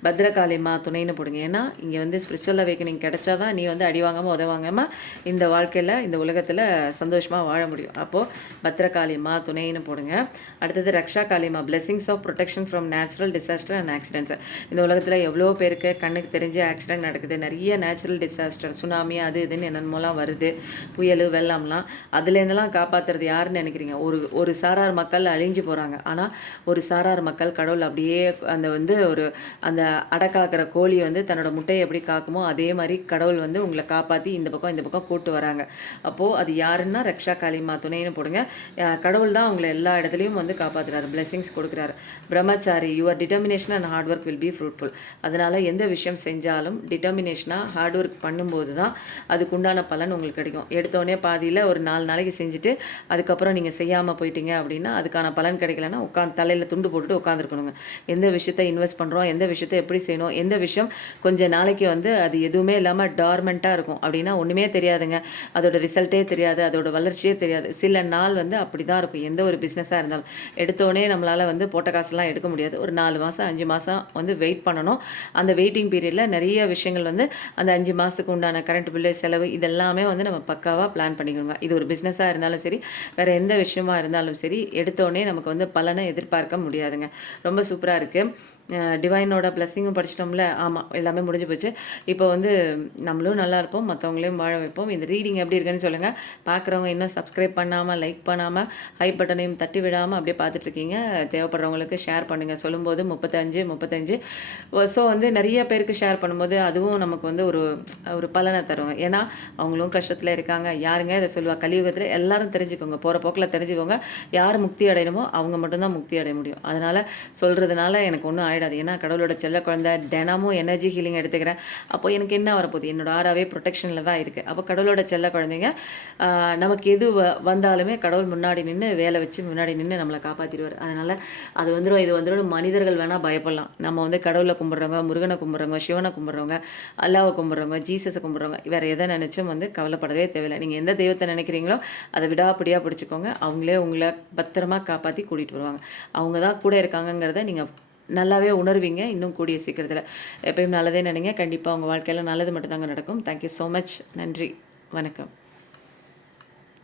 பத்ரகாளிமா துணைன்னு போடுங்க. ஏன்னா இங்கே வந்து ஸ்பிரிச்சுவல் அவேக்கனிங் கிடைச்சா தான் நீ வந்து அடி வாங்காமல் உதவாங்காமல் இந்த வாழ்க்கையில் இந்த உலகத்தில் சந்தோஷமாக வாழ முடியும். அப்போது பத்ரகாளிமா துணைன்னு போடுங்க. அடுத்தது ரக்ஷா காளிமா blessings of protection from natural disaster and accidents. இந்த உலகத்தில் எவ்வளோ பேருக்கு கண்ணுக்கு தெரிஞ்ச ஆக்சிடென்ட் நடக்குது, நிறைய நேச்சுரல் டிசாஸ்டர், சுனாமி அது இதுன்னு என்னென்னமோலாம் வருது, புயல் வெள்ளம்லாம். அதுலேருந்துலாம் காப்பாற்றுறது யாருன்னு நினைக்கிறீங்க? ஒரு ஒரு சாரார் மக்கள் அழிஞ்சு போகிறாங்க. ஆனால் ஒரு சாரார் மக்கள் கடவுள் அப்படியே அந்த வந்து ஒரு அந்த அடக்காக்கிற கோழி வந்து தன்னோட முட்டையை எப்படி காக்குமோ அதே மாதிரி கடவுள் வந்து உங்களை காப்பாற்றி இந்த பக்கம் கூட்டு வராங்க. அப்போது அது யாருன்னா ரக்ஷா காளிமா துணைன்னு போடுங்க. கடவுள் தான் உங்களை எல்லா இடத்துலையும் வந்து காப்பாற்றுறாரு, பிளெஸிங்ஸ் கொடுக்குறாரு. பிரம்மச்சாரி, your determination and hard work will be fruitful. அதனால் எந்த விஷயம் செஞ்சாலும் டிட்டர்மினேஷனாக ஹார்ட் ஒர்க் பண்ணும்போது தான் அதுக்குண்டான பலன் உங்களுக்கு கிடைக்கும். எடுத்தோடனே பாதியில் ஒரு 4 நாளைக்கு செஞ்சுட்டு அதுக்கப்புறம் நீங்கள் செய்யாமல் போயிட்டீங்க அப்படின்னா அதுக்கான பலன் கிடைக்கலன்னா தலையில் துண்டு போட்டுட்டு உட்காந்துருக்கணுங்க. எந்த விஷயத்தை இன்வெஸ்ட் பண்ணுறோம், எந்த விஷயத்தை எப்படி செய்யணும், எந்த விஷயம் கொஞ்ச நாளைக்கு வந்து அது எதுவுமே இல்லாமல் டார்மெண்ட்டாக இருக்கும் அப்படின்னா ஒன்றுமே தெரியாதுங்க. அதோட ரிசல்ட்டே தெரியாது, அதோட வளர்ச்சியே தெரியாது. சில நாள் வந்து அப்படி தான் இருக்கும் எந்த ஒரு பிஸ்னஸாக இருந்தாலும். எடுத்தோடனே நம்மளால் வந்து போட்ட காசெல்லாம் எடுக்க முடியாது. ஒரு 4 மாதம் 5 மாதம் வந்து வெயிட் பண்ணணும். அந்த வெயிட்டிங் பீரியடில் நிறைய விஷயங்கள் வந்து அந்த 5 மாதத்துக்கு உண்டான கரண்ட் பில்லு, செலவு இதெல்லாமே வந்து நம்ம பக்காவாக பிளான் பண்ணிக்கணுங்க. இது ஒரு பிஸ்னஸாக இருந்தாலும் சரி, வேறு எந்த விஷயமா இருந்தாலும் சரி, எடுத்தோடனே நமக்கு வந்து பலனை எதிர்பார்க்க முடியாதுங்க. ரொம்ப சூப்பராக இருக்குது. டிவைனோட பிளஸ்ஸிங்கும் படிச்சிட்டோம்ல. ஆமாம், எல்லாமே முடிஞ்சு போச்சு. இப்போ வந்து நம்மளும் நல்லா இருப்போம், மற்றவங்களையும் வாழ வைப்போம். இந்த ரீடிங் எப்படி இருக்குன்னு சொல்லுங்கள். பார்க்குறவங்க இன்னும் சப்ஸ்கிரைப் பண்ணாமல், லைக் பண்ணாமல், ஹை பட்டனையும் தட்டி விடாமல் அப்படியே பார்த்துட்ருக்கீங்க. தேவைப்படுறவங்களுக்கு ஷேர் பண்ணுங்கள். சொல்லும்போது 35 ஸோ வந்து நிறைய பேருக்கு ஷேர் பண்ணும்போது அதுவும் நமக்கு வந்து ஒரு ஒரு பலனை தருவாங்க. ஏன்னா அவங்களும் கஷ்டத்தில் இருக்காங்க. யாருங்க இதை சொல்லுவா? கலியுகத்தில் எல்லாரும் தெரிஞ்சுக்கோங்க, போகிற போக்கில் தெரிஞ்சுக்கோங்க. யார் முக்தி அடையணுமோ அவங்க மட்டும்தான் முக்தி அடைய முடியும். அதனால் சொல்கிறதுனால எனக்கு ஒன்றும் ஆகிடாது. ஏன்னா கடவுளோட செல்ல குழந்தை, தினமும் எனர்ஜி ஹீலிங் எடுத்துக்கிறேன். அப்போ எனக்கு என்ன வரப்போகுது? என்னோட ஆறாவே ப்ரொடெக்ஷனில் தான் இருக்குது. அப்போ கடவுளோட செல்ல குழந்தைங்க நமக்கு எது வந்தாலுமே கடவுள் முன்னாடி நின்று வேலை வச்சு முன்னாடி நின்று நம்மளை காப்பாற்றிடுவார். அதனால் அது வந்துடும் இது வந்துடும். மனிதர்கள் வேணால் பயப்படலாம். நம்ம வந்து கடவுளை கும்பிட்றவங்க, முருகனை கும்பிட்றவங்க, சிவனை கும்பிட்றவங்க, அல்லாவை கும்பிட்றவங்க, ஜீசஸை கும்பிட்றவங்க, வேறு எதை நினச்சும் வந்து கவலைப்படவே தேவையில்லை. நீங்கள் எந்த தெய்வத்தை நினைக்கிறீங்களோ அதை விடாப்பிடியாக பிடிச்சிக்கோங்க. அவங்களே உங்களை பத்திரமா காப்பாற்றி கூட்டிகிட்டு வருவாங்க. அவங்க தான் கூட இருக்காங்கங்கிறத நீங்கள் நல்லாவே உணர்வீங்க. இன்னும் கூடிய சீக்கிரத்தில் எப்பயும் நல்லதே நினைங்க. கண்டிப்பாக உங்கள் வாழ்க்கையில் நல்லது மட்டும்தாங்க நடக்கும். Thank you so much. நன்றி, வணக்கம்.